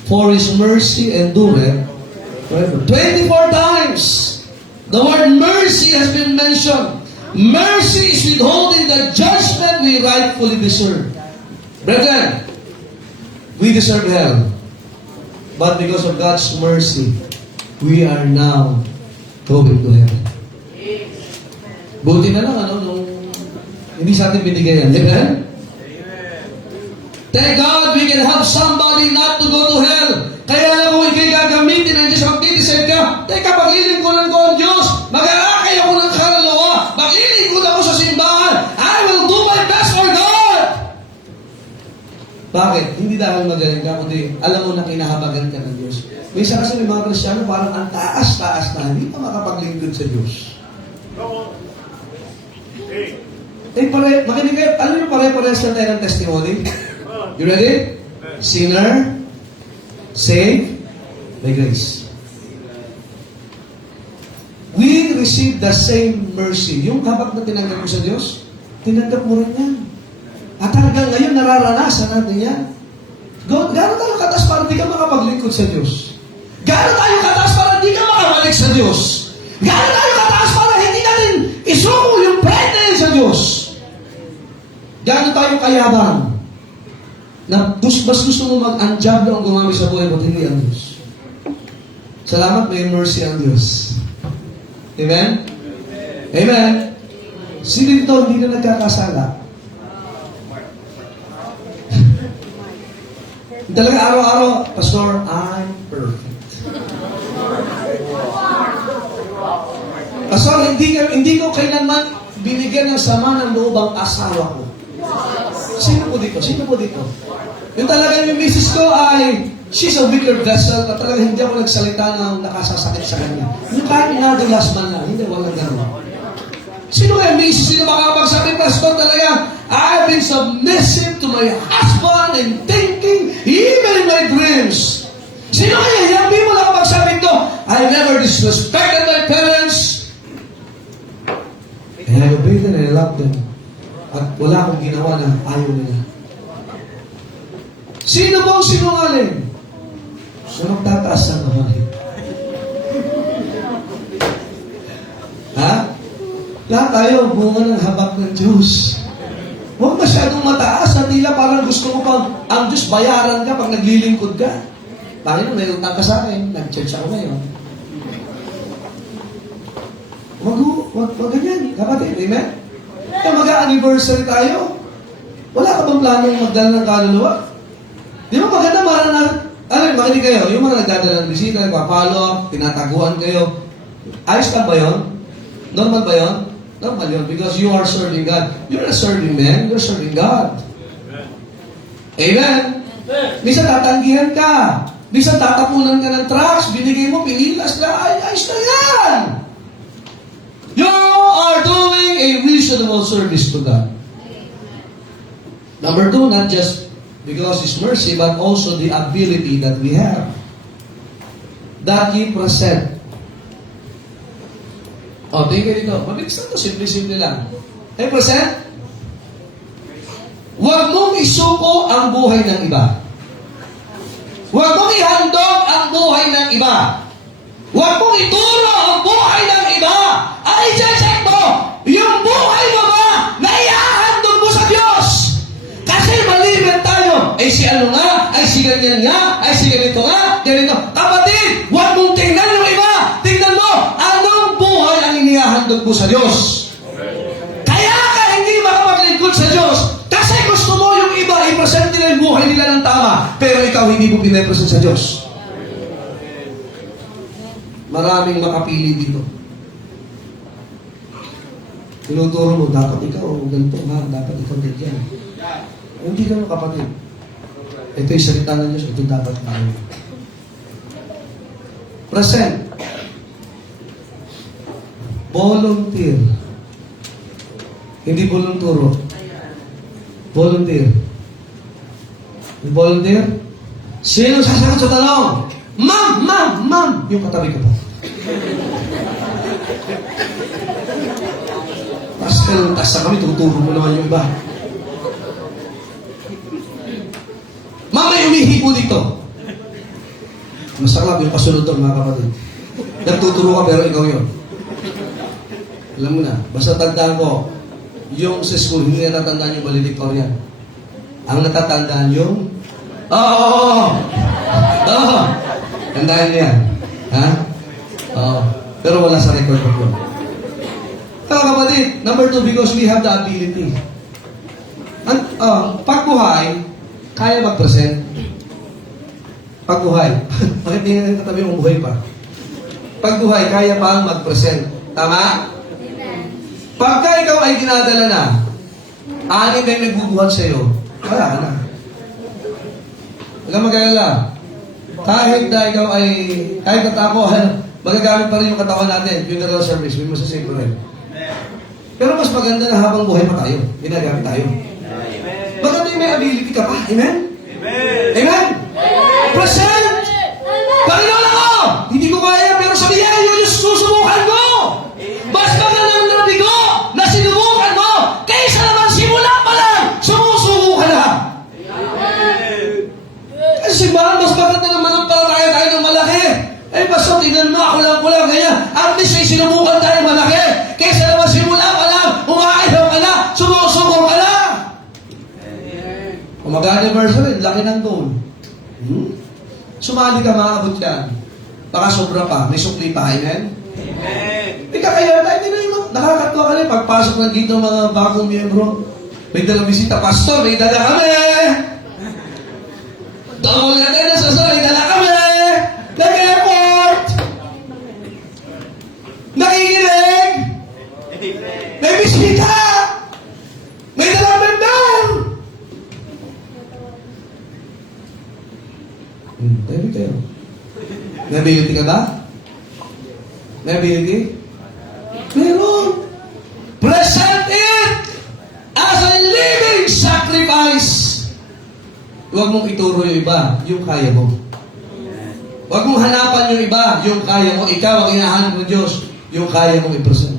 for His mercy endureth forever. 24 times, the word mercy has been mentioned mentioned, mercy is withholding the judgment we rightfully deserve. Brethren, we deserve hell. But because of God's mercy, we are now going to heaven. Buti na lang, nung hindi sa atin binigay yan. Amen? Thank God we can help somebody not to go to hell. Kaya lang kung ikay gagamitin ng Diyos, mag-decide ka, teka, paglilingkuran ko ang Diyos, mag-aaakay ako ng kaluluwa, maglilingkod ako sa simbahan, I will do my best for God! Bakit? Hindi dahil magaling ka, kundi alam mo na kinahabagan ka ng Diyos. Minsan kasi may mga Kristyano, parang ang taas-taas na, hindi pa makapaglingkod sa Diyos. Makinig kayo, alam niyo pare-parehas na tayo ng testimony? You ready? Sinner, saved by grace. We receive the same mercy. Yung habang na tinanggap mo sa Diyos, tinanggap mo rin yan. At hanggang ngayon, nararanasan natin yan. Gano'n tayo kataas para di ka makapaglingkod sa Diyos? Gano'n tayo kataas para di ka makabalik sa Diyos? Gano'n tayo kataas para hindi natin isuko yung pride sa Diyos? Gano'n tayo kayabang? Na mas gusto mo mag-unjob ang gumamit sa buhay mo, hindi ang Diyos. Salamat, may mercy ang Diyos. Amen? Amen? Sino dito hindi na nagkakasala? Talaga araw-araw, Pastor, I'm perfect. Pastor, hindi ko kailanman binigyan ng sama ng loob ang asawa ko. Sino po dito? Sino po dito? Yung talaga yung misis ko ay, she's a weaker vessel, at talaga hindi ako nagsalita ng nakasasakit sa kanya. Yung kahit inadulas man lang, hindi, walang gano'n. Sino kaya misis? Sino makakapagsabi, Pastor, talaga, I've been submissive to my husband and thinking, even in my dreams. Sino kaya? Hindi mo lang magsabi ito, I never disrespected my parents. And I obeyed them and I loved them. At wala akong ginawa na ayaw nila. Sino bang sinungaling? So magtataas ng kamay. Ha? Lahat tayo, bunga ng habak ng Diyos. Huwag masyadong mataas at tila parang gusto mo pang ang Diyos bayaran ka pag naglilingkod ka. Panginoon, may utang ka sa akin. Nag-church ako ngayon. Wag ganyan, kapatid. Amen? Kaya mag-anniversary tayo. Wala ka bang planong magdala ng kaluluwa? Di ba maganda makinig kayo, yung mga nagdadala ng bisita, nagpapalo, tinataguan kayo. Ayos ka ba yun? Normal ba yun? Normal yun, because you are serving God. You're not serving man, you're serving God. Amen? Minsan tatanggihan ka. Minsan tatapunan ka ng trucks, binigay mo, pinilas na, ayos na yan! You are doing a reasonable service to God. Number two, not just because His mercy, but also the ability that we have. That He present. Tingin dito. Mabilis lang ito. Simple-simple lang. Hey, present. Huwag mong isuko ang buhay ng iba. Huwag mong ihandog ang buhay ng iba. Huwag mong ituro ang buhay ng iba. Ay, check mo! Yung buhay mo ba na iahandog mo sa Diyos? Kasi maliban tayo. Ay, si ano nga? Ay, si ganyan nga? Ay, si ganito nga? Ganito. Kapatid, huwag mong tingnan yung iba. Tingnan mo, anong buhay ang inihahandog mo sa Diyos? Kaya ka hindi makapaglingkod sa Diyos. Kasi gusto mo yung iba, i-present nila yung buhay nila ng tama. Pero ikaw hindi mo pinapresent sa Diyos. Maraming makapili dito. Tinuturo mo, dapat ikaw ganito, dapat ikaw ganyan. Hindi ka mo kapatid. Ito yung salita ng Diyos, ito dapat gawin. Present. Volunteer. Hindi volunturo. Volunteer. Volunteer? Sino sasagot sa tanong? Ma'am! Yung katabi ko po. Tas na kami, tuturo mo naman yung iba. Ma'am, may umihipo dito. Masarap yung kasunod doon, mga kapatid. Nagtuturo ka, pero ikaw yun. Alam mo na, basta tandaan ko, yung sa school, hindi natatandaan yung valedictorian. Ang natatandaan yung, Oo! Tandaan niyo yan. Ha? Oo. Pero wala sa record ko. Mga kapatid, number 2, because we have the ability. Pagbuhay, kaya mag-present. Pagbuhay. Bakit hindi nga katabi mong buhay pa? Pagbuhay, kaya pa mag-present. Tama? Pagka ikaw ay dinadala na, anin na yung nagbubuhat sa'yo, wala ka na. Huwag kang mag-alala. Kahit na ikaw ay, kahit natako, magagamit pa rin yung katawan natin, funeral service, may masasave pa rin. Pero mas maganda na habang buhay pa tayo, ginagamit tayo. Maganda yung may ability ka pa. Amen? Amen? Present! Panginoon ako! Hindi ko kaya, pero sabihin yung susubukan ko! Mas magandang nabigo na sinubukan mo kaysa naman simula pa lang, sumusubo ka na! Kasi mas maganda naman ang palataya tayo ng malaki. Eh, basta tignan mo, ako lang, ganyan. At least ay sinubukan tayo malaki. Kaysa naman simula pa lang, umaayaw ka na, sumusubo ka na! Kung mag-anniversary, laki ng goal. Sumali ka, maabot yan. Baka sobra pa, may sukli pa, amen? Kaya tayo din mo. Nakakatawa ka rin. Pagpasok na dito mga bagong miyembro, may dalang bisita, Pastor, may dala kami! Tawag na tayo na sa may dala kami! Nag-airport! Nakikinig! May bisita! May dalang member! Tayo kayo. May ability ka ba? May ability? Meron. Present it as a living sacrifice. Huwag mong ituro yung iba, yung kaya mo. Huwag mong hanapan yung iba, yung kaya mo. Ikaw ang inahanap ng Diyos, yung kaya mong i-present.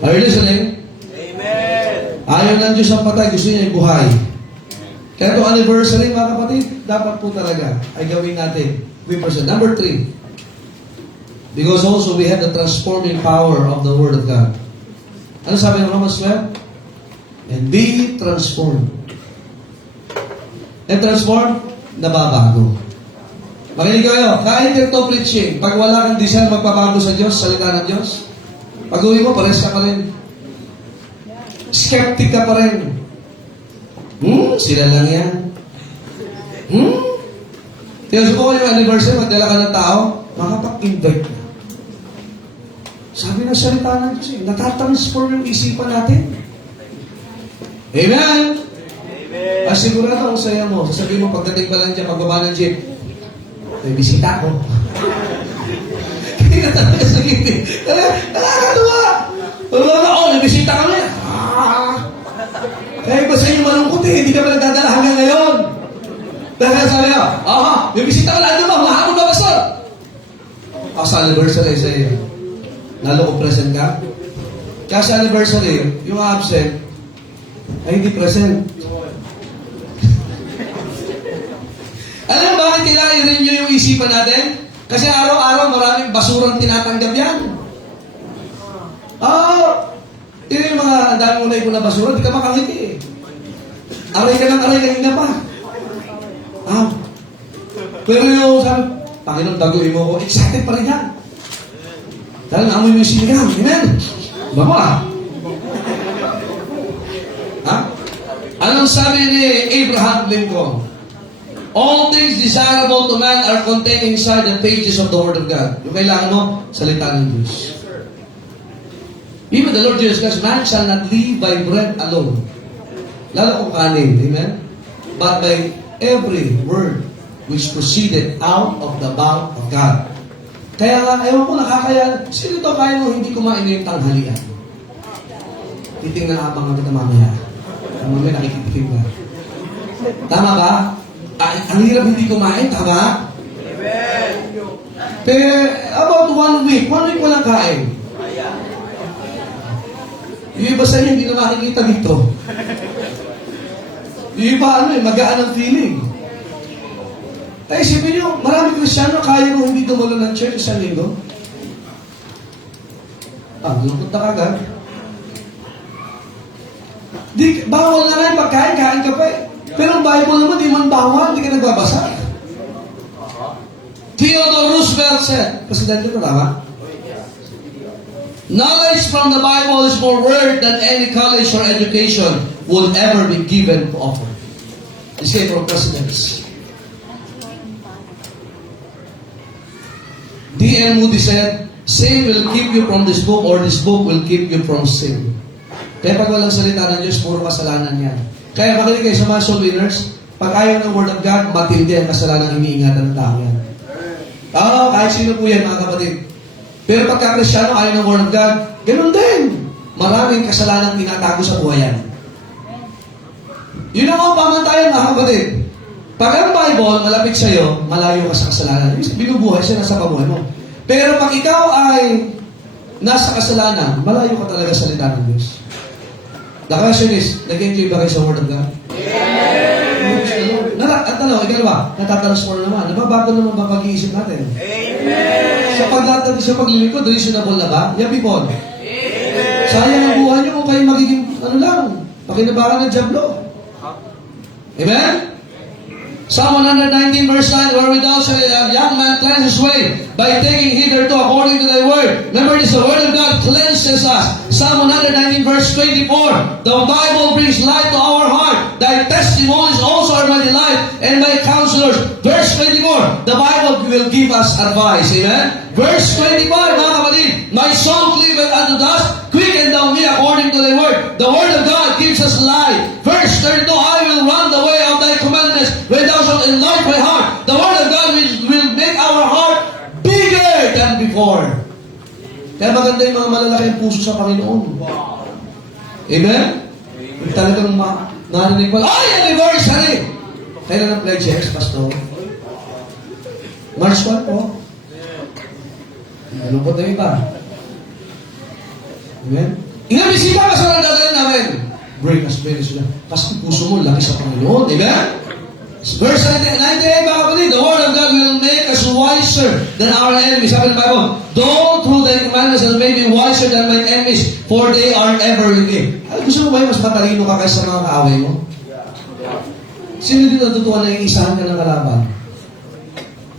Are you listening? Amen. Ayaw ng Diyos ang patay, gusto niya yung buhay. Kaya itong anniversary, mga kapatid, dapat po talaga ay gawin natin. We present. Number 3. Because also we have the transforming power of the Word of God. Ano sabi ng Romans 12? And be transformed. And transformed, nababago. Makinig kayo, kahit ito preaching, pag wala kang desire magpabago sa Diyos, salita ng Diyos, pag-uwi mo, pares ka pa rin. Skeptic ka pa rin. Sila lang yan. Kaya subukan yung anniversary, magdala ka ng tao, makapag-invite na. Sabi ng salita ng Diyos, natatransform yung isipan natin. Amen? Amen. Sigurado ang saya mo. Sasabihin mo, pagdating pa lang dyan, pagbaba ng jeep, may bisita ko. Hindi na talaga sa gitid. Nakakatuwa. May bisita kami. Kaya ba sa inyo malungkot eh, hindi ka pa nagdadala hanggang ngayon. Dahil sabi niya, may bisita ka lang ba? Mahapon ba basta? Sa anniversary sa iyo. Lalo kung present ka. Kaya sa anniversary, yung absent, ay hindi present. Alam mo bakit kailangan i-renew yung isipan natin? Kasi araw-araw maraming basurang tinatanggap yan. Yun yung mga dami mo na ipon na basura, di ka makangiti eh. Aray ka ng aray kanina pa. Pero yung sabi, Panginoon, baguhin mo ko, excited pa rin yan. Dahil naamoy mo yung sinigang, amen? Baba. Anong sabi ni Abraham Lincoln? All things desirable to man are contained inside the pages of the Word of God. Yung kailangan mo, salita ng Diyos. Even the Lord Jesus Christ, man shall not live by bread alone. Lalo kung kanin, amen? But by every word which proceeded out of the mouth of God. Kaya nga, ewan ko nakakaya, sino ito kaya mo hindi kumain ngayong tanghalian? Titingnan abang kita mamaya. Mamaya nakikitikim ka. Tama ba? Ang hirap hindi kumain, tama? Amen. Pero about 1 week walang kain. Yung iba sa inyo, hindi na makikita dito. Yung iba, magaan ang feeling. Kaya isipin nyo, maraming Kristyano kaya mo hindi dumalo ng church isang linggo. Lungkot na kagad. Bawal na nga yung pagkain, kain ka pa eh. Pero ang Bible naman, di man bawal, hindi ka nagbabasa. Theodore Roosevelt said, Presidente ko tama? Knowledge from the Bible is more worth than any college or education will ever be given to offer. This came from presidents. D.L. Moody said, sin will keep you from this book or this book will keep you from sin. Kaya pag walang salita ng Diyos, puro kasalanan yan. Kaya makinig kayo sa mga soul winners, pag ayaw ng Word of God, matindi ang kasalanan iniingatan ng tao yan. Kahit sino po yan, mga kapatid. Pero pagka Kristyano, ayaw ng Word of God, ganun din. Maraming kasalanan tinatago sa buhay yan. Yun ang mga pamantayan, mga kapatid. Pag ang Bible, malapit sa'yo, malayo ka sa kasalanan. Binubuhay siya nasa pamuhay mo. Pero pag ikaw ay nasa kasalanan, malayo ka talaga sa salita ng Diyos. The question is, nag-enjoy ba kayo sa Word of God? Yes! At ikalawa, natatalasmore naman. Nababago naman ba pag-iisip natin? Amen! Sa paglilingkod, reasonable na ba? Yeah, people. Amen! Sayang ang buhay niyo kung kayo magiging, pakinabaran ng Diablo. Amen? Psalm 119 verse 9, wherewithal shall a young man cleanse his way by taking hitherto according to thy word. Remember this, the word of God cleanses us. Psalm 119 verse 24, the Bible brings light to our heart. Thy testimonies also are my delight and my counselors. Verse 24, the Bible will give us advice. Amen? Verse 25, mga kapatid, my soul cleaveth unto dust, quicken thou me according to thy word. The word of God gives us light. Verse 32, I will run the way of thy commandments when thou shalt enlarge my heart. The word of God will make our heart bigger than before. Kaya maganda yung mga malalaki ang puso sa Panginoon. Amen? Talagang narinig pa, anniversary! Kailan ang pledges, Pastor? March 1 po. Nalungkot na iba. Amen? Ilang bisita ka sa mga dadalhin namin? Bring us many sila. Kasi puso mo laki sa Panginoon. Amen? Verse 98, mga kapatid, the word of God will make us wiser than our enemies. Sabi ng Bible, though through thy commandments and may be wiser than my enemies, for they are ever with me. Gusto mo ba yung mas matalino ka kaysa mga kaaway mo? Sino din natutuwa na iisahan ka ng kalaban?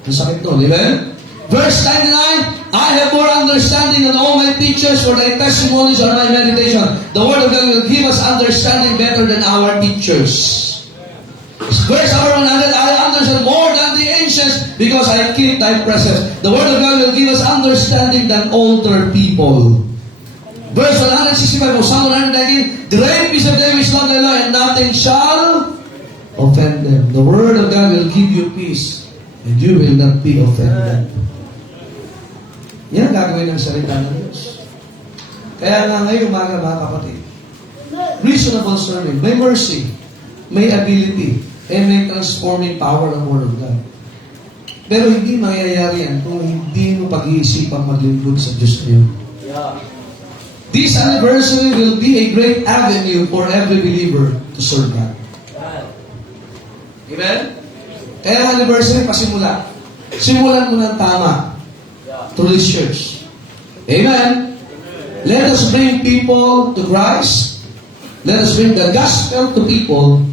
Ang sakit nun, amen? Verse 99, I have more understanding than all my teachers, for thy testimonies are my meditation. The word of God will give us understanding better than our teachers. Verse 100, I understand more than the ancients, because I keep thy precepts. The word of God will give us understanding than older people. Verse 165 of Psalm 119, great peace of them is not thy law, and nothing shall offend them. The word of God will give you peace, and you will not be offended. Yan ang gagawin ng salita ng Diyos. Kaya nga ngayon umaga, mga kapatid, reasonable sermon, may mercy, may ability, and may transforming power ng Word of God. Pero hindi mangyayari yan kung hindi mo pag-iisipang maglingkod sa Diyos ngayon. This anniversary will be a great avenue for every believer to serve God. Amen? Kaya ang anniversary, pasimula. Simulan mo ng tama to this church. Amen? Let us bring people to Christ. Let us bring the gospel to people.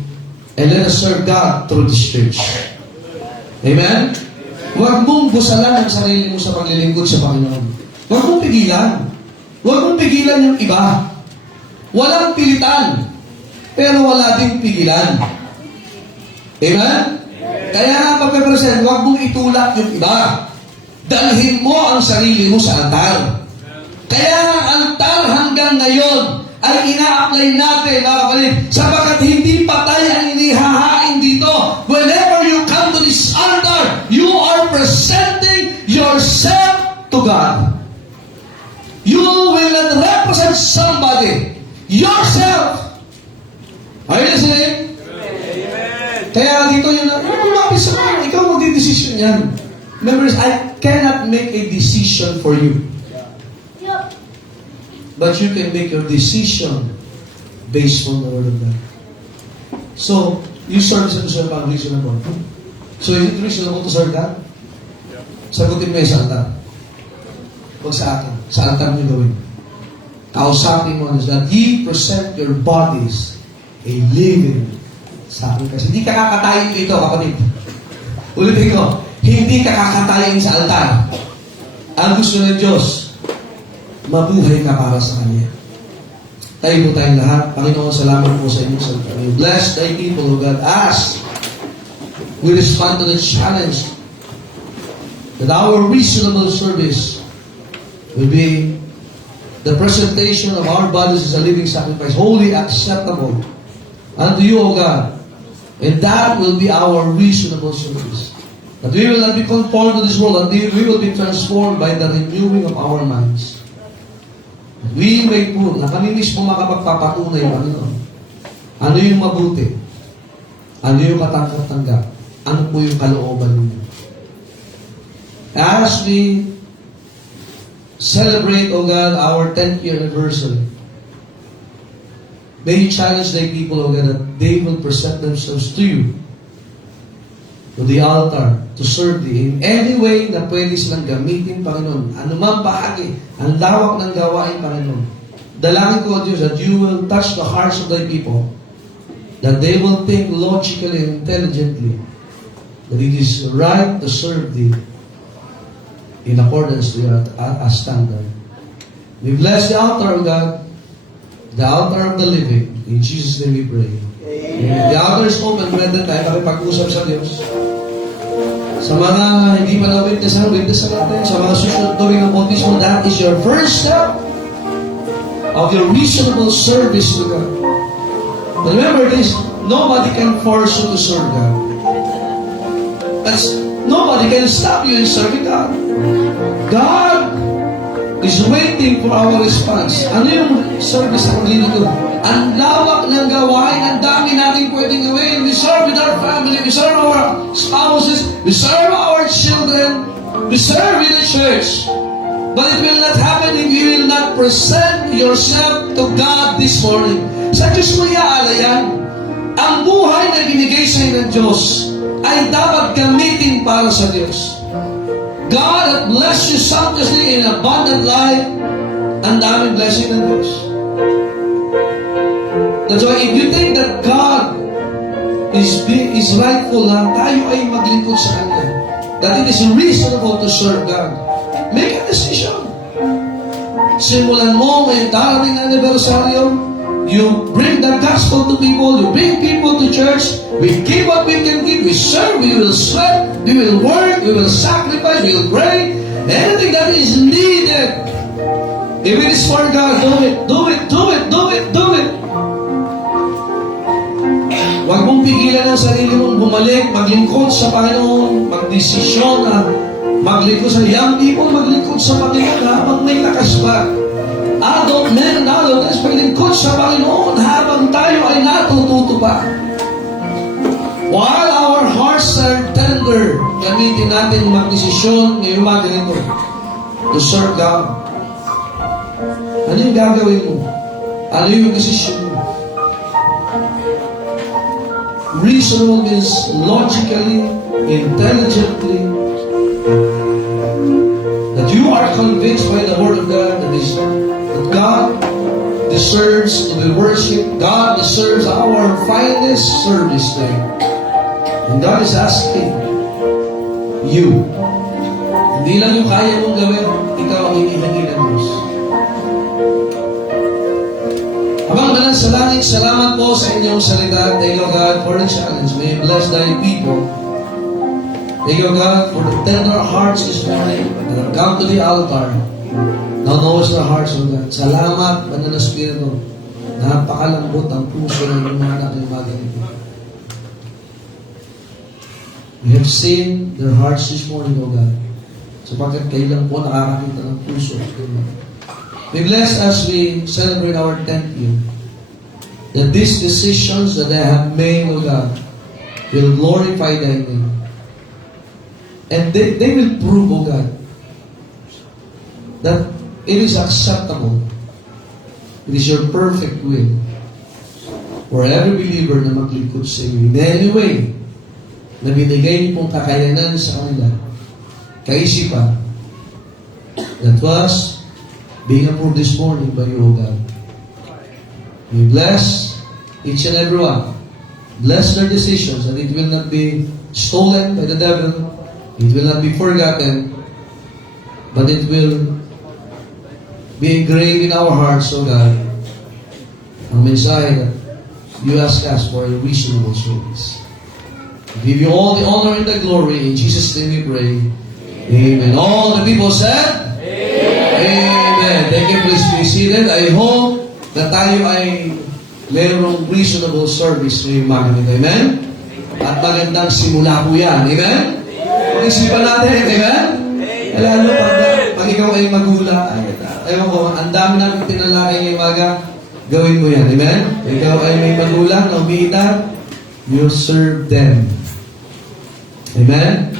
And let us serve God through this church. Amen? Huwag mong busalan ang sarili mo sa paglilingkod sa Panginoon. Huwag mong pigilan. Huwag mong pigilan yung iba. Walang pilitan. Pero wala ding pigilan. Amen? Kaya nga pagpe-present, huwag mong itulak yung iba. Dalhin mo ang sarili mo sa altar. Kaya ang altar hanggang ngayon ay ina-apply natin, mga kapatid, sapagkat hindi patay ang inihahain dito. Whenever you come to this altar, you are presenting yourself to God. You will not represent somebody. Yourself. Are you listening? Amen. Kaya dito yun, lumapit sa mga, ikaw mag-decision yan. Remember, I cannot make a decision for you. But you can make your decision based on the Word of God. So, you serve sa serve ang reasonable. So, is it reasonable to serve God? Sagutin mo yung sa altar. Huwag sa akin. Sa altar mo gawin. kausapin mo is that ye present your bodies a living sacrifice. Hindi ka kakatayin dito, kapatid. Ulitin ko, hindi ka kakatayin sa altar. Ang gusto ng Diyos, mabuhay ka para sa Kanya. Tayo po tayong lahat. Panginoon, salamat po sa inyong salita. We bless thy people, O God, as we respond to the challenge that our reasonable service will be the presentation of our bodies as a living sacrifice, wholly acceptable unto you, O God. And that will be our reasonable service. That we will not be conformed to this world, and we will be transformed by the renewing of our minds. That we may po, na kami mismo makapagpapatunay, Panginoon, ano yung mabuti, ano yung katanggap-tanggap, ano po yung kalooban ninyo. As we celebrate, O God, our 10th year anniversary, may you challenge thy people, O God, that they will present themselves to you, to the altar, to serve thee in any way na pwede silang gamitin, Panginoon. Anumang bahagi, ang lawak ng gawain, Panginoon. Dalangin ko, Diyos, that you will touch the hearts of thy people, that they will think logically and intelligently that it is right to serve thee in accordance to your standard. We bless the altar, O God, the altar of the living. In Jesus' name we pray. Amen. The altar is open. Brethren, tayo makipag-usap sa Diyos. Sa mga hindi pa na-witness natin. Sa mga susunod gawin ng bautismo, that is your first step of your reasonable service to God. But remember this, nobody can force you to serve God. Nobody can stop you in serving God. God is waiting for our response. Ano yung service na maglilito? Ang lawak ng gawain, ang dami natin pwedeng gawin. We serve with our family, we serve our spouses, we serve our children, we serve in the church. But it will not happen if you will not present yourself to God this morning. Sa Diyos mo iaalayan, ang buhay na binigay sa iyo ng Diyos ay dapat gamitin para sa Diyos. God has blessed you sumptuously in abundant life. Ang daming blessing ng Diyos. That's why if you think that God is rightful na tayo ay maglingkod sa Kanya, that it is reasonable to serve God, make a decision. Simulan mo ngayong darating na anibersaryo, you bring the gospel to people, you bring people to church, we give what we can give, we serve, we will sweat, we will work, we will sacrifice, we will pray, anything that is needed. If it is for God, do it, do it, do it, do it, do it. Huwag mong pigilan ang sarili mong bumalik, maglingkod sa Panginoon, magdesisyon na maglingkod sa young people, maglingkod sa Panginoon habang may lakas pa. Adult men and adult guys, maglingkod sa Panginoon habang tayo ay natututo pa. While our hearts are tender, gamitin natin magdesisyon ngayong mga ganito to serve God. Ano yung gagawin mo? Ano yung desisyon mo? Reasonable means logically, intelligently, that you are convinced by the Word of God that God deserves to be worshipped. God deserves our finest service to Him. And God is asking you. Hindi lang yung kaya mong gawin, ikaw ang hinihingi ng Diyos. Habang dalang sa langit, salamat po sa inyong salita. Thank you, God, for the challenge. May you bless thy people. Thank you, God, for the tender hearts this morning that have come to the altar. Now knows the hearts of God. Salamat, Banal na Espiritu. Napakalambot ang puso ng mga anak ng mga ganito. We have seen their hearts this morning, O God. Sapagkat kayo lang po nakakakita ng puso. We bless as we celebrate our 10th year that these decisions that I have made, O God, will glorify thy name. And they will prove, O God, that it is acceptable. It is your perfect will for every believer na maglingkod sa iyo. In any way, na binigay niyo pong kakayanan sa kanila, kaisipan, that was being approved this morning by you, O God. We bless each and every one. Bless their decisions, and it will not be stolen by the devil. It will not be forgotten, but it will be engraved in our hearts, O God. Ang mensahe that you ask us for a reasonable service. We give you all the honor and the glory. In Jesus' name we pray. Amen. All the people said? Amen. Thank you. Please be seated. I hope na tayo ay mayroong reasonable service ngayong umaga nito. Amen? At magandang simula po yan. Amen? Pag-isipan natin. Amen? Lalo pag ikaw ay magulang, ewan ko, ang dami namin tinalaki ngayong umaga, gawin mo yan. Amen? Ikaw ay may magulang na umiiyak, you serve them. Amen?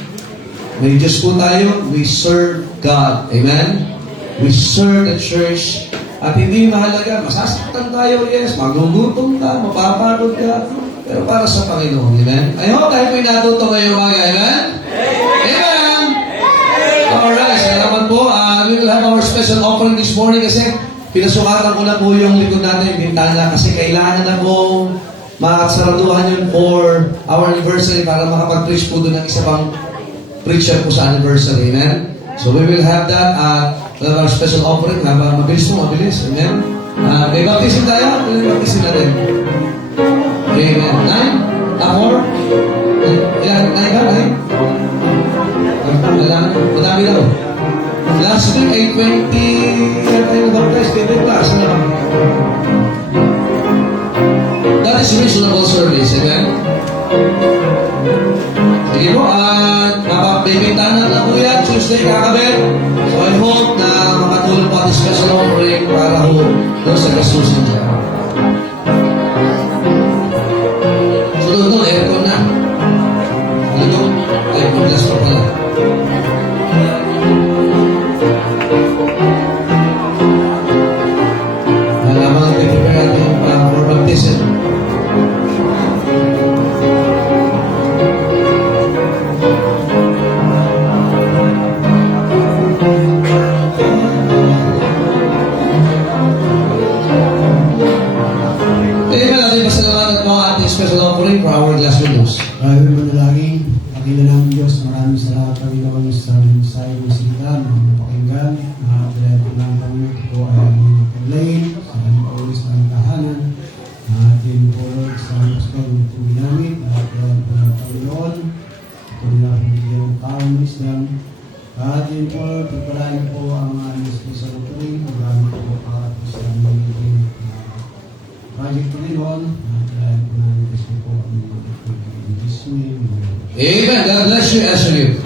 May Diyos po tayo, we serve God. Amen? We serve the church. At hindi mahalaga, masasaktan tayo, yes, magugutom ka, mapapagod ka, pero para sa Panginoon. Amen? I hope tayo po'y natuto ngayong umaga. Amen? Amen! Alright, salamat po. We will have our special offering this morning kasi pinasukatan ko na po yung likod natin, yung bintana, kasi kailangan na po makasaraduhan yun for our anniversary para makapag-preach po doon ng isa pang preacher po sa anniversary. Amen? So we will have that. We'll have our special offering. Mabilis po, mabilis. Amen? May baptism tayo? May baptism natin. Amen. 9? 4? Ilan? 9 ba? 9? Madami daw. Last week, 8:20. Yan tayo na-baptize. Kaya class na lang. That is reasonable service. Amen? Sige po, at mapapibintanan na po yan. Tuesday kakabit. So I hope na makatulong po at special offering para ho doon sa kasusin dyan. Sunod mo, aircon na. Ano? Ay, paglas pa pala. Malamang prepare natin for baptism. For our glass windows. Maraming manalangin, Panginoon namin Diyos, maraming salamat Panginoon sa mensahe ng salita na mapakinggan, na dahil po ng Panginoon po ay paglayin sa aming paulis ng tahanan, ating po sa pastol ng po ginamit, at dahil po ng Panginoon, ito na po bigyan ng taong Islam, at yun po, pagpalain po ang alis po sa luturin, maraming po para po sa aming project Panginoon, at dahil po ng Diyos po ang Amen. God bless you, Ashley.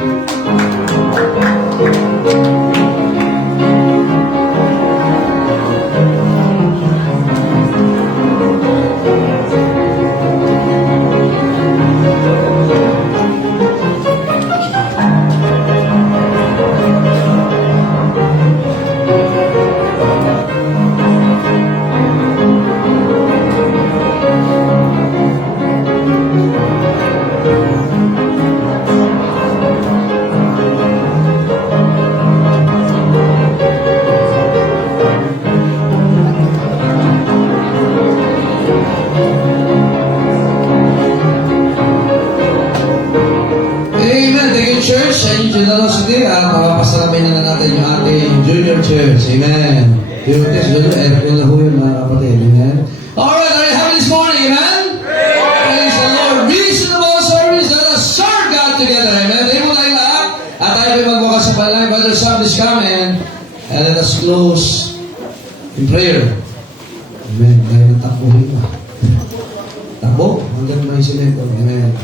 Generosity, mapapasalamin na natin yung ating junior church. Amen. Yung junior, aircon na ho yun, mga kapatid. Amen. Alright, are you happy this morning? Amen? Praise the Lord. Reasonable service. Let us serve God together. Amen. Tayo mo tayo lahat. At tayo ay magbukas sa panalangin. Brother Sam is coming. And let us close in prayer. Amen. Tayo ng takbuhin pa. Takbo? Hanggang may sinento. Amen.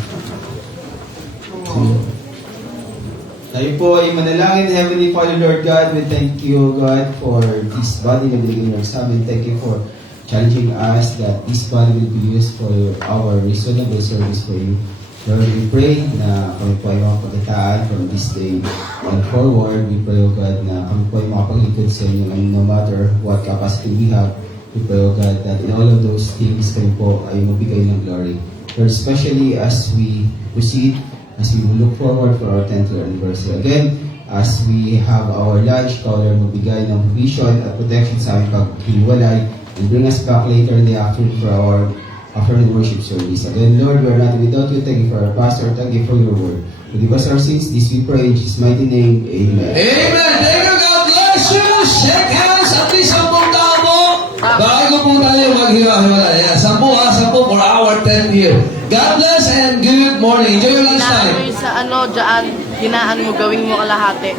Tayo po ay manalangin. Heavenly Father, Lord God, we thank you, God, for this body na binigay niyo sa amin. Thank you for challenging us that this body will be used for our reasonable service for you. Lord, we pray na kami po ay makapagkataan from this day and forward. We pray, O God, na kami po ay makapag-ikot sa inyo and no matter what capacity we have, we pray, O God, that in all of those things kami po ay mabigay ng glory. Lord, especially as we proceed, as we look forward for our 10th anniversary. Again, as we have our lunch, caller magbigay ng vision at protection sa aming paghiwalay and bring us back later in the afternoon for our afternoon worship service. Again, Lord, we are not without you. Thank you for our pastor. Thank you for your word. Forgive us our sins. This we pray in Jesus' mighty name. Amen. Amen! Thank you, God bless you! Shake hands at least 10 tao mo! Bago po tayo maghiwa-hiwalay. Yeah, 10 for our 10th year. God bless and good morning. Enjoy your lunchtime. Hinaan mo yung sa dyan, hinaan mo, gawin mo kalahati.